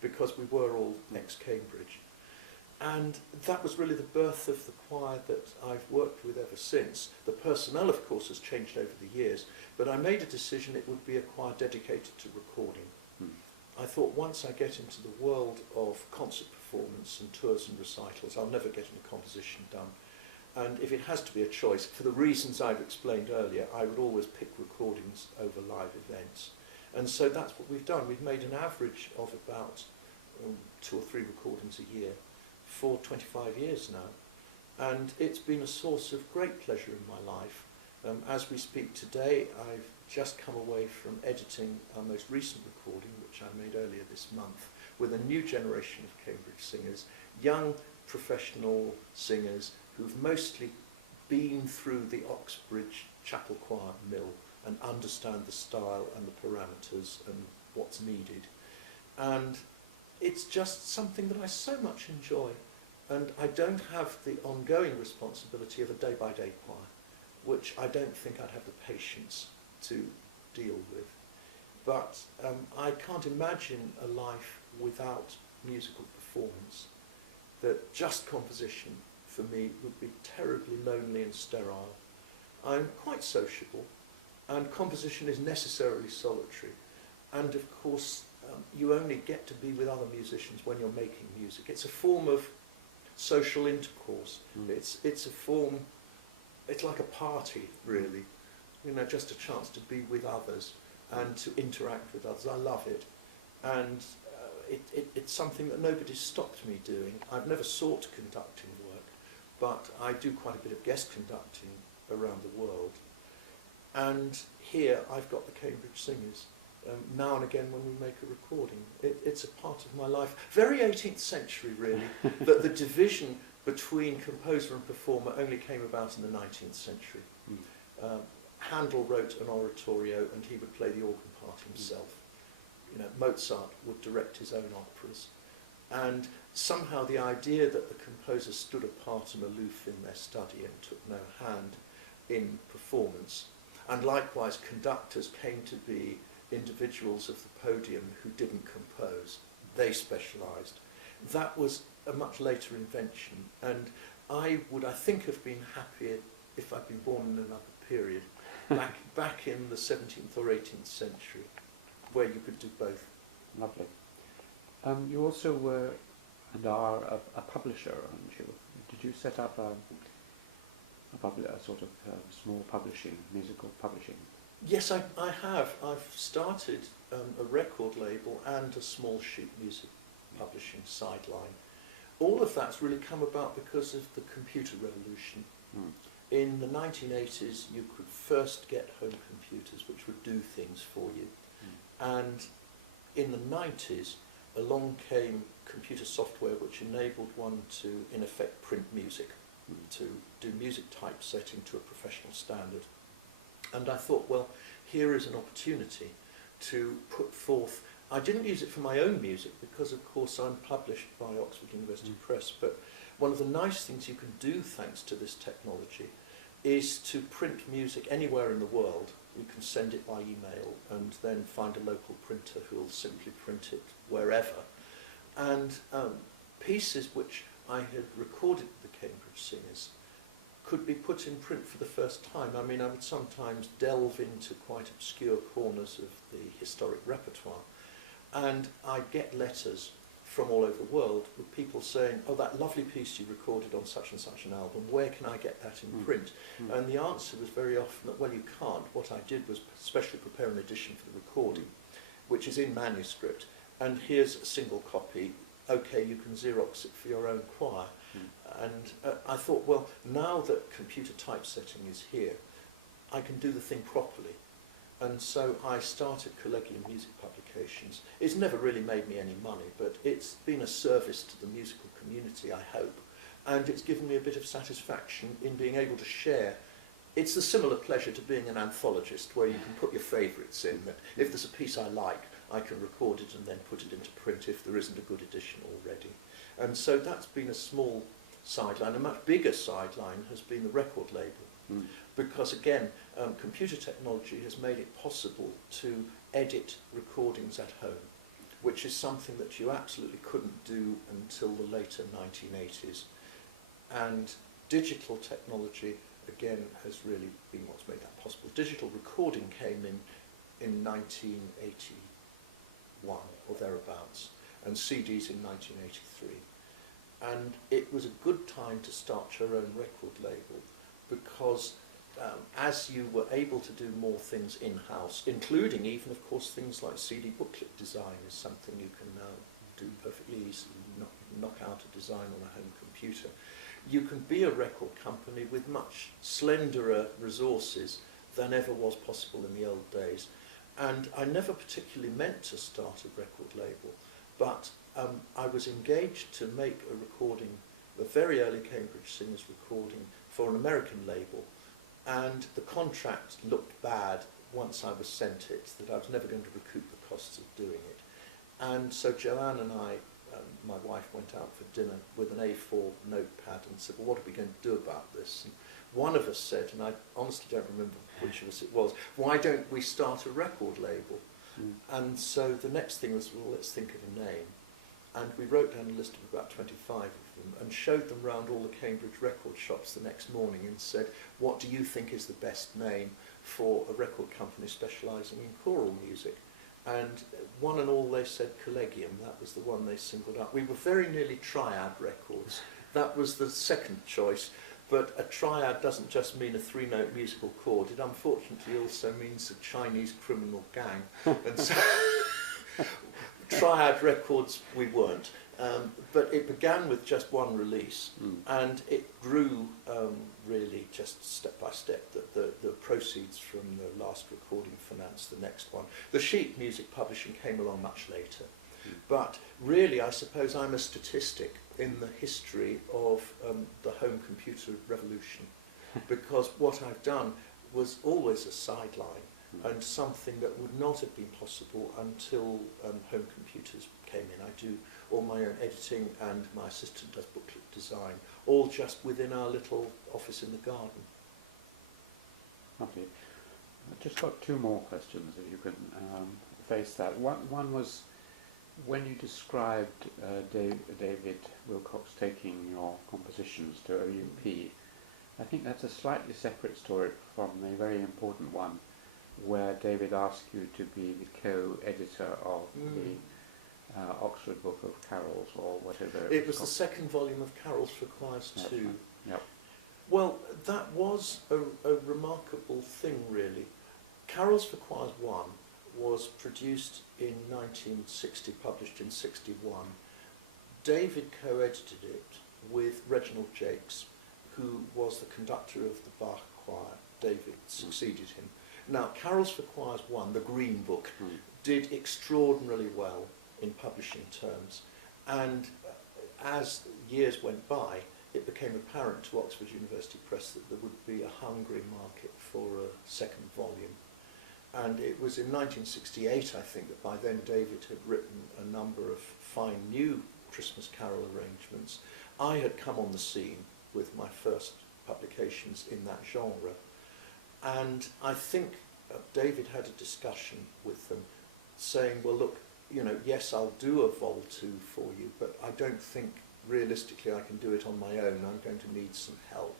Because we were all ex-Cambridge. And that was really the birth of the choir that I've worked with ever since. The personnel, of course, has changed over the years, but I made a decision it would be a choir dedicated to recording. I thought once I get into the world of concert performance and tours and recitals, I'll never get any composition done. And if it has to be a choice, for the reasons I've explained earlier, I would always pick recordings over live events. And so that's what we've done. We've made an average of about 2 or 3 recordings a year for 25 years now. And it's been a source of great pleasure in my life. As we speak today, I've just come away from editing our most recent recording, which I made earlier this month, with a new generation of Cambridge singers, young professional singers who've mostly been through the Oxbridge Chapel Choir mill and understand the style and the parameters and what's needed. And it's just something that I so much enjoy. And I don't have the ongoing responsibility of a day-by-day choir, which I don't think I'd have the patience to deal with. But I can't imagine a life without musical performance, that just composition for me would be terribly lonely and sterile. I'm quite sociable, and composition is necessarily solitary. And of course, you only get to be with other musicians when you're making music. It's a form of social intercourse. It's a form, it's like a party, really. You know, just a chance to be with others and to interact with others. I love it. And it's something that nobody's stopped me doing. I've never sought conducting work, but I do quite a bit of guest conducting around the world. And here I've got the Cambridge Singers. Now and again when we make a recording. It's a part of my life. Very 18th century, really, that the division between composer and performer only came about in the 19th century. Handel wrote an oratorio and he would play the organ part himself. You know, Mozart would direct his own operas. And somehow the idea that the composer stood apart and aloof in their study and took no hand in performance, and likewise conductors came to be individuals of the podium who didn't compose. They specialised. That was a much later invention, and I would, I think, have been happier if I'd been born in another period, back in the 17th or 18th century, where you could do both. Lovely. You also were and are a publisher, aren't you? Did you set up a sort of small publishing, musical publishing? Yes, I have. I've started a record label and a small sheet music publishing sideline. All of that's really come about because of the computer revolution. In the 1980s, you could first get home computers which would do things for you. And in the 90s, along came computer software which enabled one to, in effect, print music, to do music typesetting to a professional standard. And I thought, well, here is an opportunity to put forth. I didn't use it for my own music because, of course, I'm published by Oxford University Press, but one of the nice things you can do thanks to this technology is to print music anywhere in the world. You can send it by email and then find a local printer who will simply print it wherever. And pieces which I had recorded at the Cambridge Singers could be put in print for the first time. I mean, I would sometimes delve into quite obscure corners of the historic repertoire, and I'd get letters from all over the world with people saying, oh, that lovely piece you recorded on such and such an album, where can I get that in print? And the answer was very often that, well, you can't. What I did was specially prepare an edition for the recording, which is in manuscript, and here's a single copy. Okay, you can Xerox it for your own choir. And I thought, well, now that computer typesetting is here, I can do the thing properly. And so I started Collegium Music Publications. It's never really made me any money, but it's been a service to the musical community, I hope. And it's given me a bit of satisfaction in being able to share. It's a similar pleasure to being an anthologist, where you can put your favourites in. That if there's a piece I like, I can record it and then put it into print if there isn't a good edition already. And so that's been a small sideline. A much bigger sideline has been the record label. Because again, computer technology has made it possible to edit recordings at home, which is something that you absolutely couldn't do until the later 1980s. And digital technology, again, has really been what's made that possible. Digital recording came in 1981 or thereabouts, and CDs in 1983. And it was a good time to start your own record label, because as you were able to do more things in-house, including even, of course, things like CD booklet design is something you can now do perfectly easily, knock out a design on a home computer. You can be a record company with much slenderer resources than ever was possible in the old days. And I never particularly meant to start a record label, but I was engaged to make a recording, a very early Cambridge Singers recording for an American label, and the contract looked bad once I was sent it, that I was never going to recoup the costs of doing it. And so Joanne and I, my wife, went out for dinner with an A4 notepad and said, well, what are we going to do about this? And one of us said, and I honestly don't remember which of us it was, why don't we start a record label? And so the next thing was, well, let's think of a name. And we wrote down a list of about 25 of them and showed them round all the Cambridge record shops the next morning and said, what do you think is the best name for a record company specialising in choral music? And one and all they said Collegium. That was the one they singled out. We were very nearly Triad Records. That was the second choice. But a triad doesn't just mean a three-note musical chord. It unfortunately also means a Chinese criminal gang. And so Triad Records we weren't. But it began with just one release, and it grew really just step by step. The proceeds from the last recording financed the next one. The sheet music publishing came along much later. But really, I suppose I'm a statistic in the history of the home computer revolution, because what I've done was always a sideline and something that would not have been possible until home computers came in. I do all my own editing, and my assistant does booklet design, all just within our little office in the garden. Lovely. I've just got two more questions, if you can face that. One was, when you described David Wilcox taking your compositions to OUP, I think that's a slightly separate story from the very important one where David asked you to be the co-editor of Oxford Book of Carols or whatever. It was the called. second volume of Carols for Choirs That's 2. right. Yep. Well, that was a remarkable thing, really. Carols for Choirs 1 was produced in 1960, published in 61. David co-edited it with Reginald Jakes, who was the conductor of the Bach choir. David succeeded him. Now, Carols for Choirs 1, the Green Book, did extraordinarily well in publishing terms, and as years went by, it became apparent to Oxford University Press that there would be a hungry market for a second volume. And it was in 1968, I think, that by then David had written a number of fine new Christmas carol arrangements. I had come on the scene with my first publications in that genre, and I think David had a discussion with them saying, well, look, you know, yes, I'll do a Vol 2 for you, but I don't think realistically I can do it on my own. I'm going to need some help.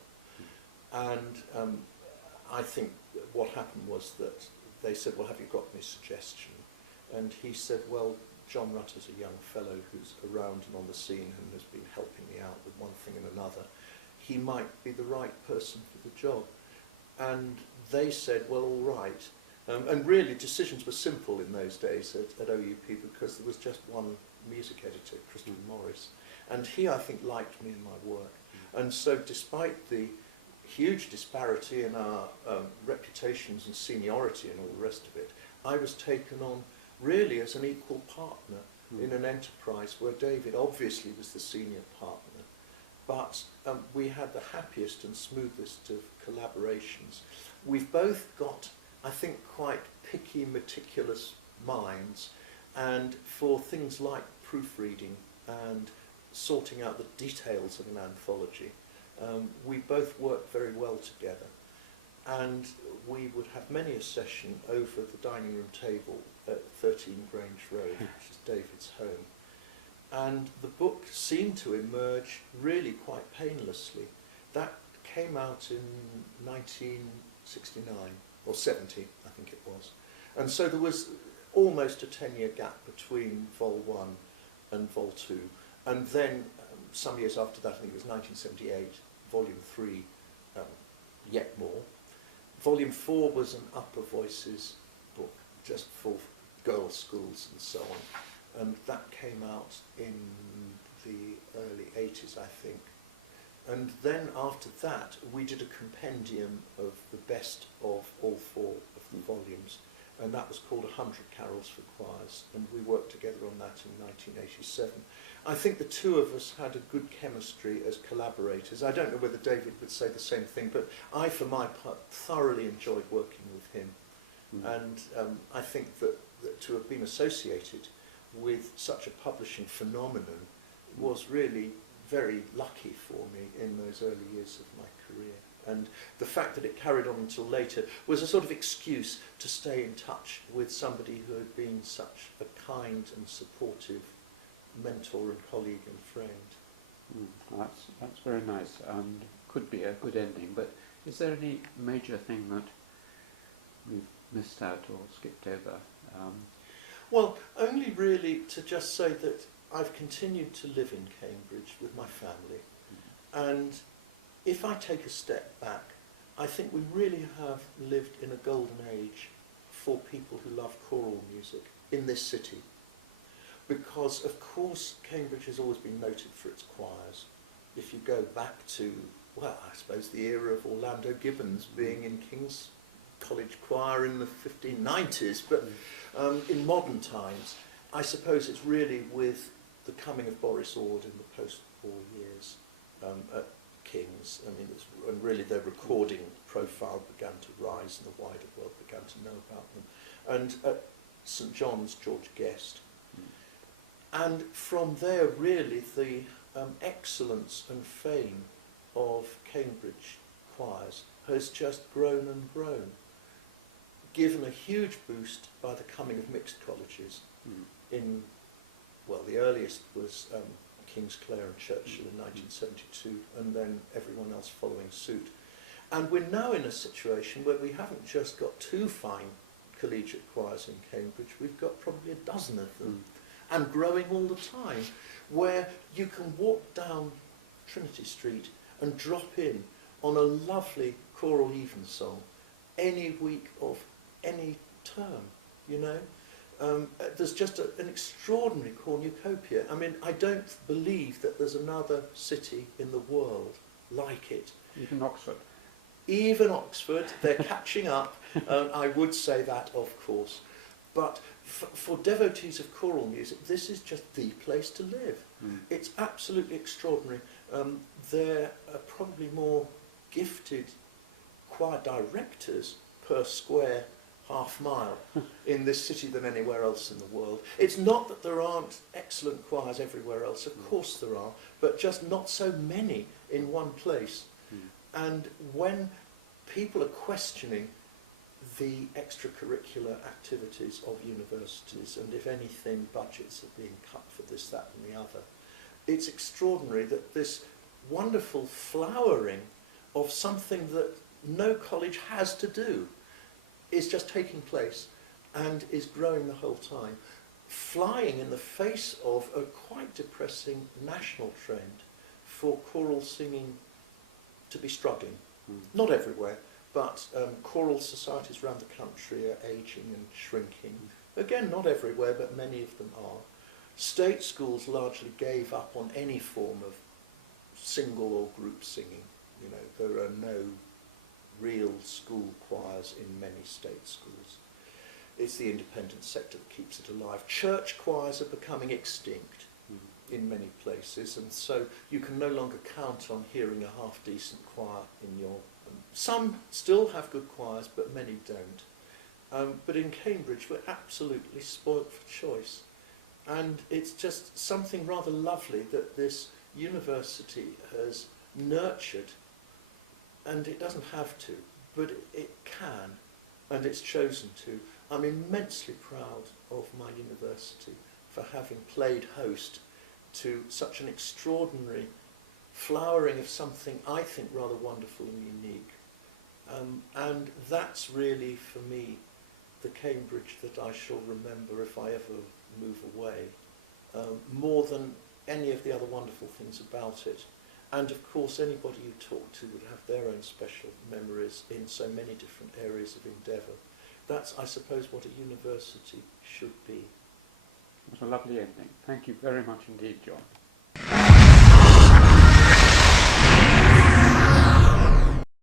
And I think what happened was that they said, well, have you got any suggestion? And he said, well, John Rutter's a young fellow who's around and on the scene and has been helping me out with one thing and another. He might be the right person for the job. And they said, well, all right. And really, decisions were simple in those days at OUP because there was just one music editor, Christopher Morris. And he, I think, liked me and my work. And so despite the huge disparity in our reputations and seniority and all the rest of it, I was taken on really as an equal partner in an enterprise where David obviously was the senior partner, but we had the happiest and smoothest of collaborations. We've both got, I think, quite picky, meticulous minds, and for things like proofreading and sorting out the details of an anthology, we both worked very well together. And we would have many a session over the dining room table at 13 Grange Road, which is David's home. And the book seemed to emerge really quite painlessly. That came out in 1969, or 70, I think it was. And so there was almost a 10-year gap between Vol 1 and Vol 2. And then some years after that, I think it was 1978, Volume 3, yet more. Volume 4 was an upper voices book, just for girls' schools and so on. And that came out in the early 80s, I think. And then after that, we did a compendium of the best of all 4 of the volumes. And that was called 100 Carols for Choirs. And we worked together on that in 1987. I think the two of us had a good chemistry as collaborators. I don't know whether David would say the same thing, but I, for my part, thoroughly enjoyed working with him. And I think that to have been associated with such a publishing phenomenon was really very lucky for me in those early years of my career. And the fact that it carried on until later was a sort of excuse to stay in touch with somebody who had been such a kind and supportive mentor and colleague and friend. That's very nice and could be a good ending, but is there any major thing that we've missed out or skipped over? Well, only really to just say that I've continued to live in Cambridge with my family, and if I take a step back, I think we really have lived in a golden age for people who love choral music in this city. Because, of course, Cambridge has always been noted for its choirs. If you go back to, well, I suppose the era of Orlando Gibbons being in King's College Choir in the 1590s, but in modern times, I suppose it's really with the coming of Boris Ord in the post-war years at King's. I mean, and really their recording profile began to rise and the wider world began to know about them. And at St John's, George Guest. And from there, really, the excellence and fame of Cambridge choirs has just grown and grown, given a huge boost by the coming of mixed colleges. In, well, the earliest was King's Clare and Churchill in 1972, and then everyone else following suit. And we're now in a situation where we haven't just got 2 fine collegiate choirs in Cambridge, we've got probably a dozen of them. and growing all the time, where you can walk down Trinity Street and drop in on a lovely choral evensong any week of any term, you know. There's just an extraordinary cornucopia. I mean, I don't believe that there's another city in the world like it. Even Oxford. Even Oxford, they're catching up. I would say that, of course. But for devotees of choral music, this is just the place to live. It's absolutely extraordinary. There are probably more gifted choir directors per square half mile in this city than anywhere else in the world. It's not that there aren't excellent choirs everywhere else, of course there are, but just not so many in one place. And when people are questioning the extracurricular activities of universities, and if anything, budgets are being cut for this, that and the other, it's extraordinary that this wonderful flowering of something that no college has to do is just taking place and is growing the whole time, flying in the face of a quite depressing national trend for choral singing to be struggling. Not everywhere, but choral societies around the country are ageing and shrinking. Again, not everywhere, but many of them are. State schools largely gave up on any form of single or group singing. You know, there are no real school choirs in many state schools. It's the independent sector that keeps it alive. Church choirs are becoming extinct in many places, and so you can no longer count on hearing a half-decent choir in your... Some still have good choirs, but many don't. But in Cambridge, we're absolutely spoilt for choice. And it's just something rather lovely that this university has nurtured, and it doesn't have to, but it can, and it's chosen to. I'm immensely proud of my university for having played host to such an extraordinary flowering of something I think rather wonderful and unique. And that's really, for me, the Cambridge that I shall remember if I ever move away, more than any of the other wonderful things about it. And of course, anybody you talk to would have their own special memories in so many different areas of endeavour. That's, I suppose, what a university should be. It was a lovely ending. Thank you very much indeed, John.